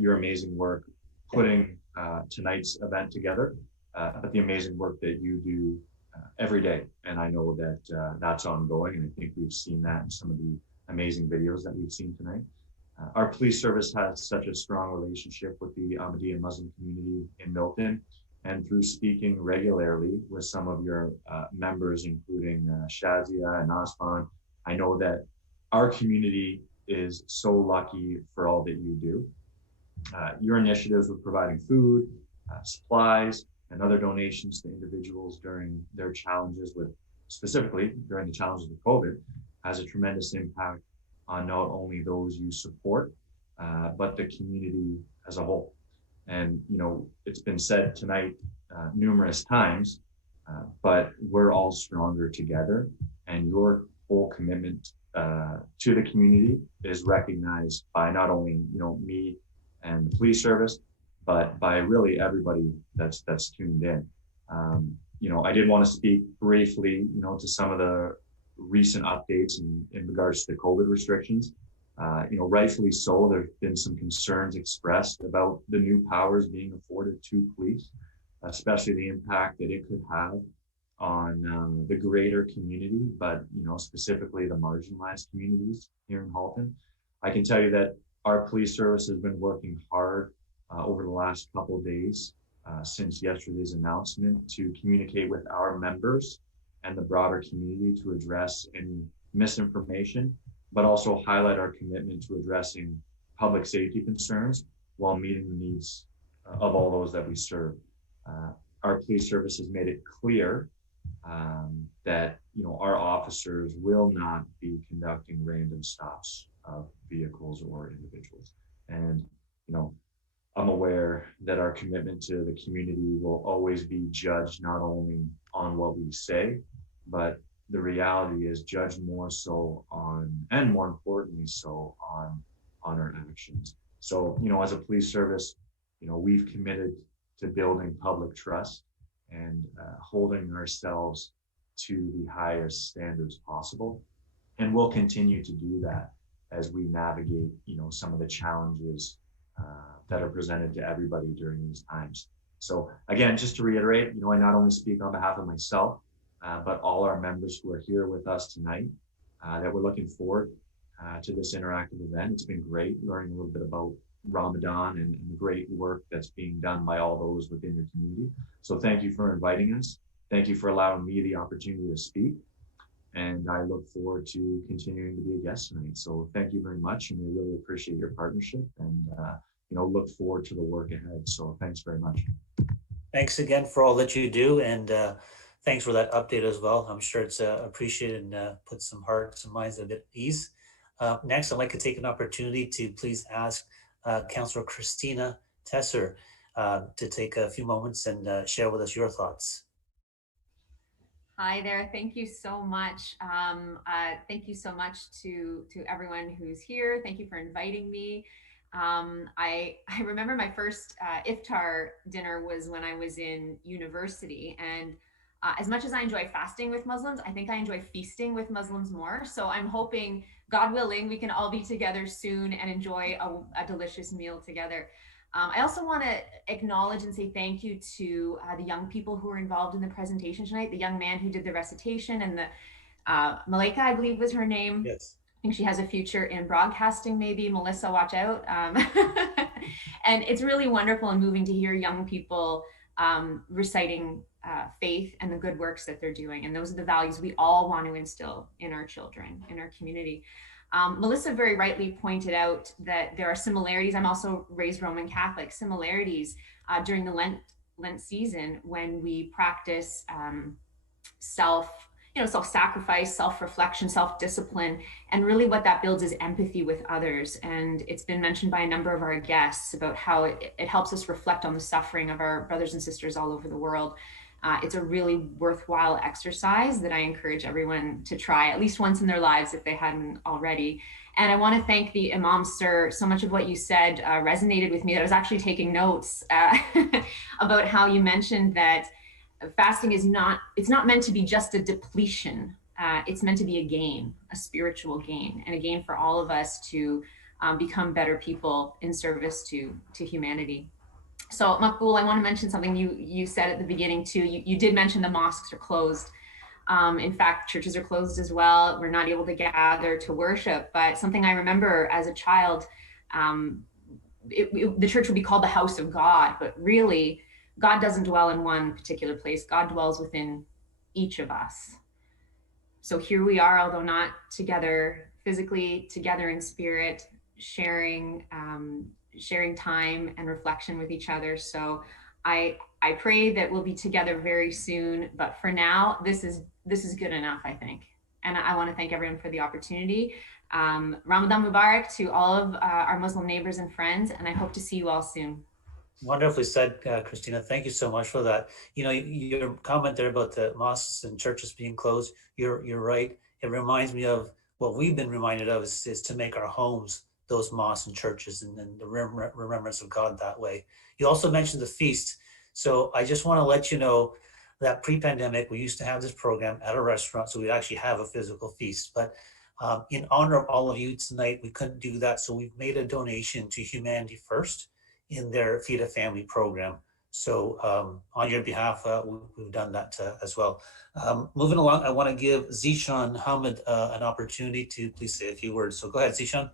your amazing work putting tonight's event together, but the amazing work that you do every day. And I know that that's ongoing, and I think we've seen that in some of the amazing videos that we've seen tonight. Our police service has such a strong relationship with the Ahmadiyya Muslim community in Milton. And through speaking regularly with some of your members, including Shazia and Osman, I know that our community is so lucky for all that you do. Your initiatives with providing food, supplies, and other donations to individuals during their challenges specifically during the challenges with COVID, has a tremendous impact on not only those you support, but the community as a whole. And, it's been said tonight numerous times, but we're all stronger together, and your full commitment to the community is recognized by not only, me and the police service, but by really everybody that's tuned in. I did want to speak briefly, to some of the recent updates in regards to the COVID restrictions. Rightfully so, there's been some concerns expressed about the new powers being afforded to police, especially the impact that it could have on the greater community, but specifically the marginalized communities here in Halton. I can tell you that our police service has been working hard over the last couple of days since yesterday's announcement to communicate with our members and the broader community to address any misinformation, but also highlight our commitment to addressing public safety concerns while meeting the needs of all those that we serve. Our police service has made it clear that our officers will not be conducting random stops of vehicles or individuals. And I'm aware that our commitment to the community will always be judged not only on what we say, but the reality is judged more so on, and more importantly so on our actions. So, as a police service, we've committed to building public trust and holding ourselves to the highest standards possible. And we'll continue to do that as we navigate, some of the challenges that are presented to everybody during these times. So again, just to reiterate, I not only speak on behalf of myself, but all our members who are here with us tonight, that we're looking forward to this interactive event. It's been great learning a little bit about Ramadan and the great work that's being done by all those within your community. So thank you for inviting us. Thank you for allowing me the opportunity to speak. And I look forward to continuing to be a guest tonight. So thank you very much. And we really appreciate your partnership and, look forward to the work ahead. So thanks very much. Thanks again for all that you do. And thanks for that update as well. I'm sure it's appreciated and puts some hearts and minds at ease. Next, I'd like to take an opportunity to please ask Councillor Christina Tesser to take a few moments and share with us your thoughts. Hi there. Thank you so much. Thank you so much to everyone who's here. Thank you for inviting me. I remember my first iftar dinner was when I was in university, and as much as I enjoy fasting with Muslims, I think I enjoy feasting with Muslims more. So I'm hoping, God willing, we can all be together soon and enjoy a delicious meal together. I also want to acknowledge and say thank you to the young people who were involved in the presentation tonight, the young man who did the recitation, and the Malaika, I believe was her name. Yes. I think she has a future in broadcasting, maybe. Melissa, watch out. And it's really wonderful and moving to hear young people reciting faith and the good works that they're doing. And those are the values we all want to instill in our children, in our community. Melissa very rightly pointed out that there are similarities. I'm also raised Roman Catholic. Similarities during the Lent season when we practice self-sacrifice, self-reflection, self-discipline, and really what that builds is empathy with others. And it's been mentioned by a number of our guests about how it helps us reflect on the suffering of our brothers and sisters all over the world. It's a really worthwhile exercise that I encourage everyone to try at least once in their lives if they hadn't already. And I want to thank the Imam, sir. So much of what you said resonated with me that I was actually taking notes about how you mentioned that fasting it's not meant to be just a depletion. It's meant to be a gain, a spiritual gain, and a gain for all of us to become better people in service to humanity. So Makbul, I want to mention something you said at the beginning too. You did mention the mosques are closed. In fact, churches are closed as well. We're not able to gather to worship, but something I remember as a child, the church would be called the house of God, but really God doesn't dwell in one particular place. God dwells within each of us. So here we are, although not together physically, together in spirit, sharing time and reflection with each other. So I pray that we'll be together very soon, but for now, this is good enough, I think. And I want to thank everyone for the opportunity. Ramadan Mubarak to all of our Muslim neighbors and friends, and I hope to see you all soon. Wonderfully said, Christina. Thank you so much for that. Your comment there about the mosques and churches being closed, you're right. It reminds me of what we've been reminded of is to make our homes those mosques and churches, and then the remembrance of God that way. You also mentioned the feast. So I just want to let you know that pre-pandemic, we used to have this program at a restaurant, so we actually have a physical feast. But in honor of all of you tonight, we couldn't do that. So we've made a donation to Humanity First in their Feed a Family program. So on your behalf, we've done that as well. Moving along, I want to give Zishan Hamid an opportunity to please say a few words. So go ahead, Zishan.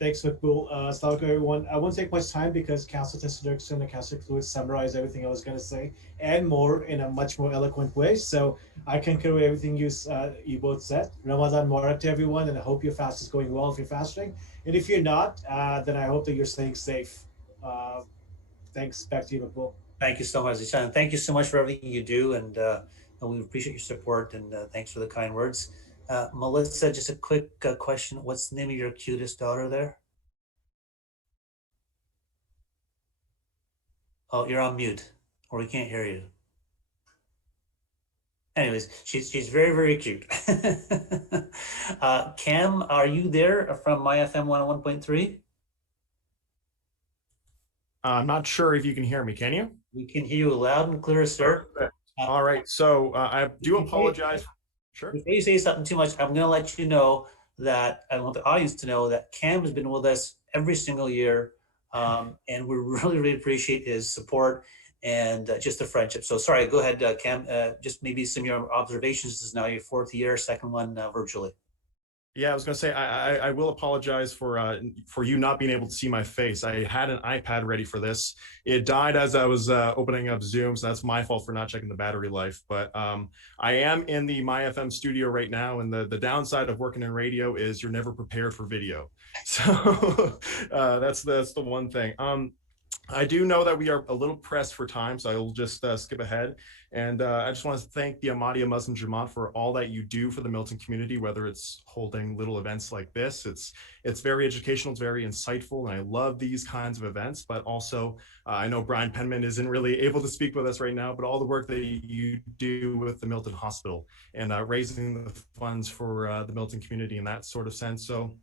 Thanks, Makbul. Assalamu alaikum, everyone. I won't take much time because Councillor Tesser Dirksen and Councillor Clues summarized everything I was going to say and more in a much more eloquent way. So I concur with everything you both said. Ramadan Mubarak to everyone, and I hope your fast is going well if you're fasting. And if you're not, then I hope that you're staying safe. Thanks. Back to you, Makbul. Thank you so much, Zishan. Thank you so much for everything you do, and we appreciate your support, and thanks for the kind words. Melissa, just a quick question. What's the name of your cutest daughter there? Oh, you're on mute, or we can't hear you. Anyways, she's very, very cute. Cam, are you there from MyFM 101.3? I'm not sure if you can hear me. Can you? We can hear you loud and clear, sir. All right. So I do apologize. Sure. Before you say something too much, I'm going to let you know that I want the audience to know that Cam has been with us every single year, and we really appreciate his support and just the friendship. So sorry, go ahead, Cam. Just maybe some of your observations. This is now your 4th year, second one virtually. Yeah, I was going to say, I will apologize for you not being able to see my face. I had an iPad ready for this. It died as I was opening up Zoom, so that's my fault for not checking the battery life. But I am in the MyFM studio right now, and the downside of working in radio is you're never prepared for video. So that's the one thing. I do know that we are a little pressed for time, so I will just skip ahead. And I just want to thank the Ahmadiyya Muslim Jama for all that you do for the Milton community, whether it's holding little events like this. It's very educational, it's very insightful, and I love these kinds of events. But also, I know Brian Penman isn't really able to speak with us right now, but all the work that you do with the Milton Hospital and raising the funds for the Milton community in that sort of sense. So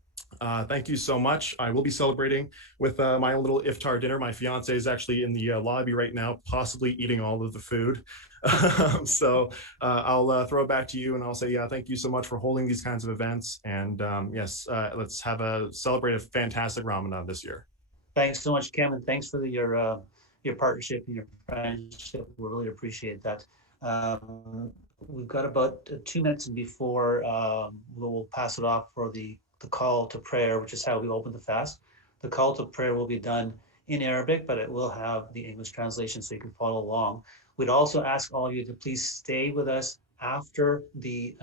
thank you so much. I will be celebrating with my own little iftar dinner. My fiance is actually in the lobby right now, possibly eating all of the food. So I'll throw it back to you, and I'll say, yeah, thank you so much for holding these kinds of events. And yes, let's celebrate a fantastic Ramadan this year. Thanks so much, Cam, and thanks for your partnership and your friendship. We really appreciate that. We've got about 2 minutes before we'll pass it off for the call to prayer, which is how we open the fast. The call to prayer will be done in Arabic, but it will have the English translation so you can follow along. We'd also ask all of you to please stay with us after the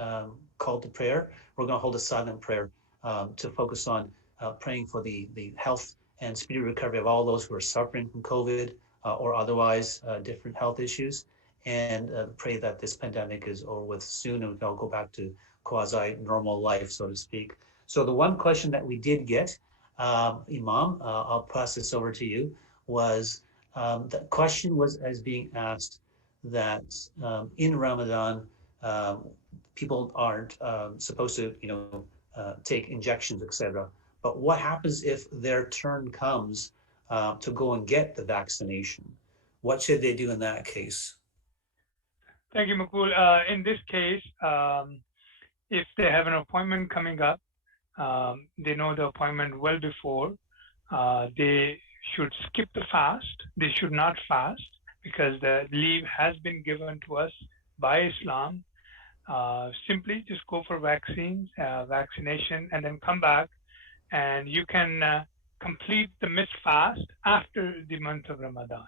call to prayer. We're going to hold a silent prayer to focus on praying for the health and speedy recovery of all those who are suffering from COVID or otherwise different health issues, and pray that this pandemic is over with soon and we can all go back to quasi-normal life, so to speak. So the one question that we did get, Imam, I'll pass this over to you, was the question was as being asked that in Ramadan, people aren't supposed to, take injections, etc. But what happens if their turn comes to go and get the vaccination? What should they do in that case? Thank you, Makul. In this case, if they have an appointment coming up, they know the appointment well before, they should skip the fast. They should not fast because the leave has been given to us by Islam. Simply just go for vaccination, and then come back, and you can complete the missed fast after the month of Ramadan.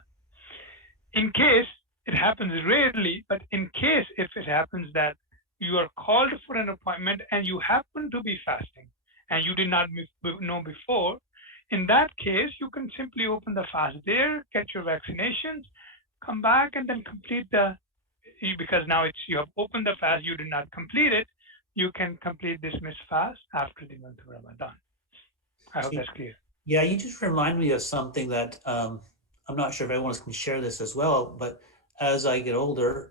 In case it happens rarely, but in case if it happens that you are called for an appointment and you happen to be fasting and you did not know before, in that case, you can simply open the fast there, get your vaccinations, come back, and then complete because now you have opened the fast, you did not complete it, you can complete this missed fast after the month of Ramadan. I hope that's clear. Yeah, you just remind me of something that I'm not sure if everyone can share this as well, but as I get older,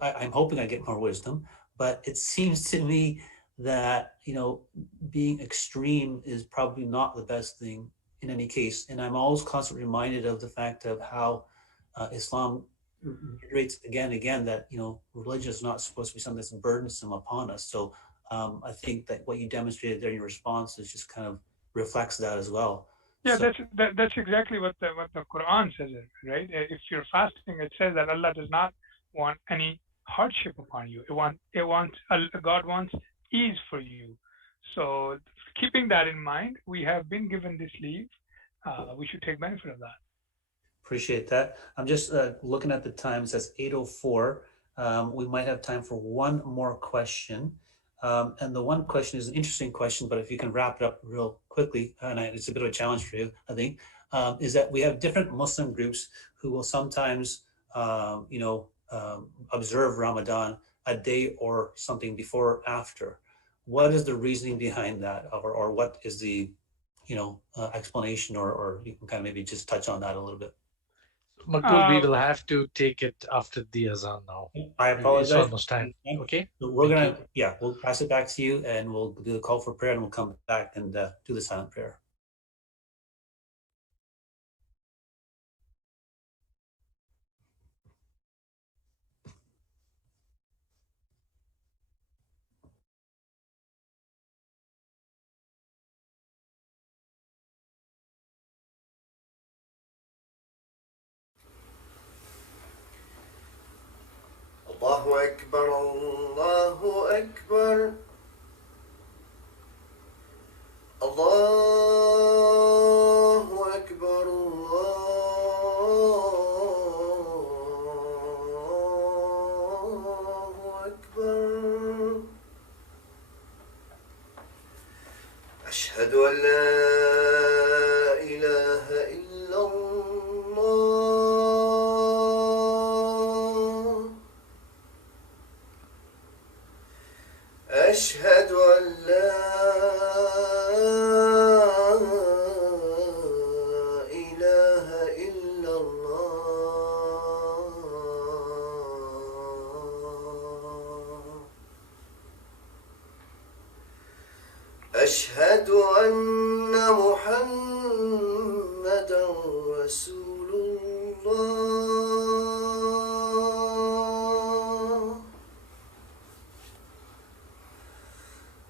I'm hoping I get more wisdom, but it seems to me that, being extreme is probably not the best thing in any case. And I'm always constantly reminded of the fact of how Islam reiterates again and again that, religion is not supposed to be something that's burdensome upon us. So I think that what you demonstrated there in your response is just kind of reflects that as well. Yeah, so, that's exactly what the Quran says, right? If you're fasting, it says that Allah does not want any hardship upon you. God wants ease for you. So keeping that in mind, we have been given this leave. We should take benefit of that. Appreciate that. I'm just looking at the time. It says 8:04. We might have time for one more question. And the one question is an interesting question, but if you can wrap it up real quickly, and it's a bit of a challenge for you, I think, is that we have different Muslim groups who will sometimes, observe Ramadan a day or something before or after. What is the reasoning behind that, or what is the, explanation, or you can kind of maybe just touch on that a little bit. Makul, we will have to take it after the azan now. I apologize. It's almost time. Okay. So we're we'll pass it back to you, and we'll do the call for prayer, and we'll come back and do the silent prayer. الله أكبر الله أكبر الله أكبر الله أكبر أشهد أن لا إله إلا الله أشهد أن لا إله إلا الله أشهد أن محمدا رسول الله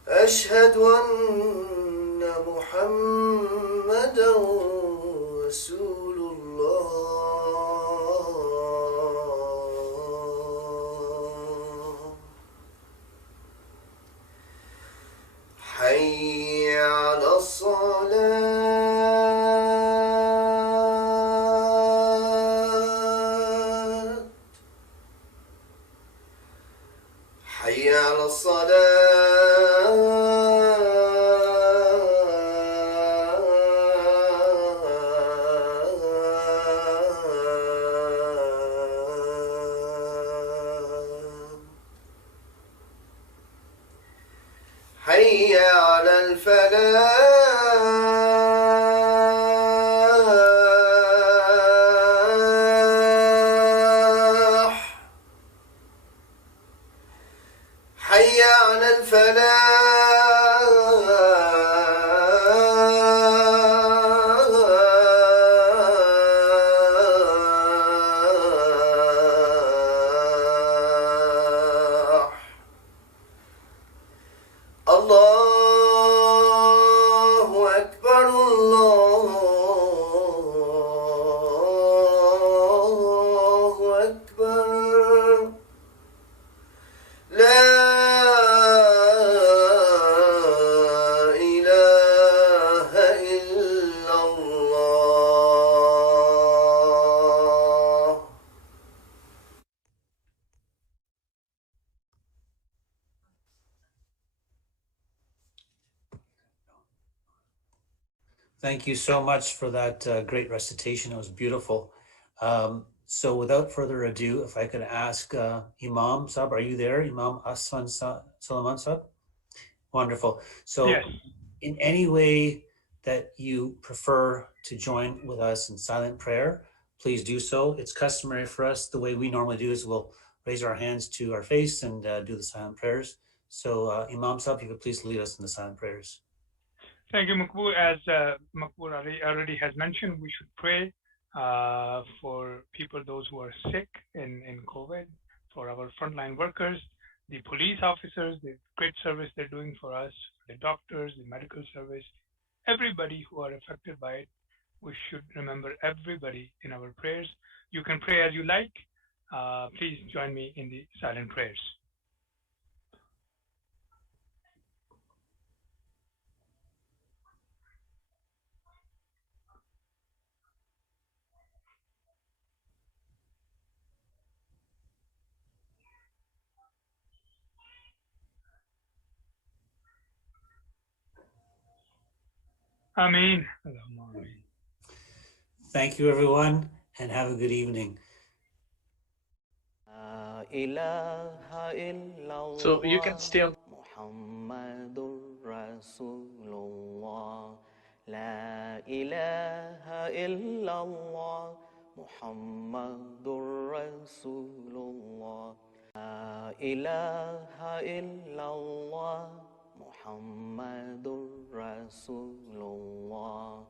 أشهد أن محمدا رسول الله حي على الصلاة حي على الصلاة حي على الفلاح حي على الفلاح الله أكبر الله أكبر لا إله إلا الله Thank you so much for that great recitation. It was beautiful. So without further ado, if I could ask Imam Sab, are you there? Imam Aswan Salaman Sab? Wonderful. So Yes. in any way that you prefer to join with us in silent prayer, please do so. It's customary for us. The way we normally do is we'll raise our hands to our face and do the silent prayers. So Imam Sab, you could please lead us in the silent prayers. Thank you, Makbul. As Makbul already has mentioned, we should pray for people, those who are sick in COVID, for our frontline workers, the police officers, the great service they're doing for us, the doctors, the medical service, everybody who are affected by it. We should remember everybody in our prayers. You can pray as you like. Please join me in the silent prayers. Ameen. Thank you, everyone, and have a good evening. So you can stay on. Muhammadur Rasulullah, La ilaha illallah, Muhammadur Rasulullah, La ilaha illallah, Muhammadur Rasulullah,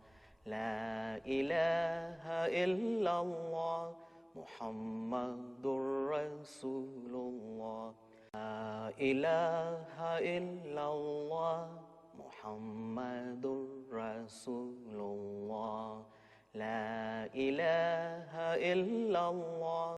La ilaha illallah, Muhammadur Rasulullah. La ilaha illallah, Muhammadur Rasulullah, La ilaha illallah.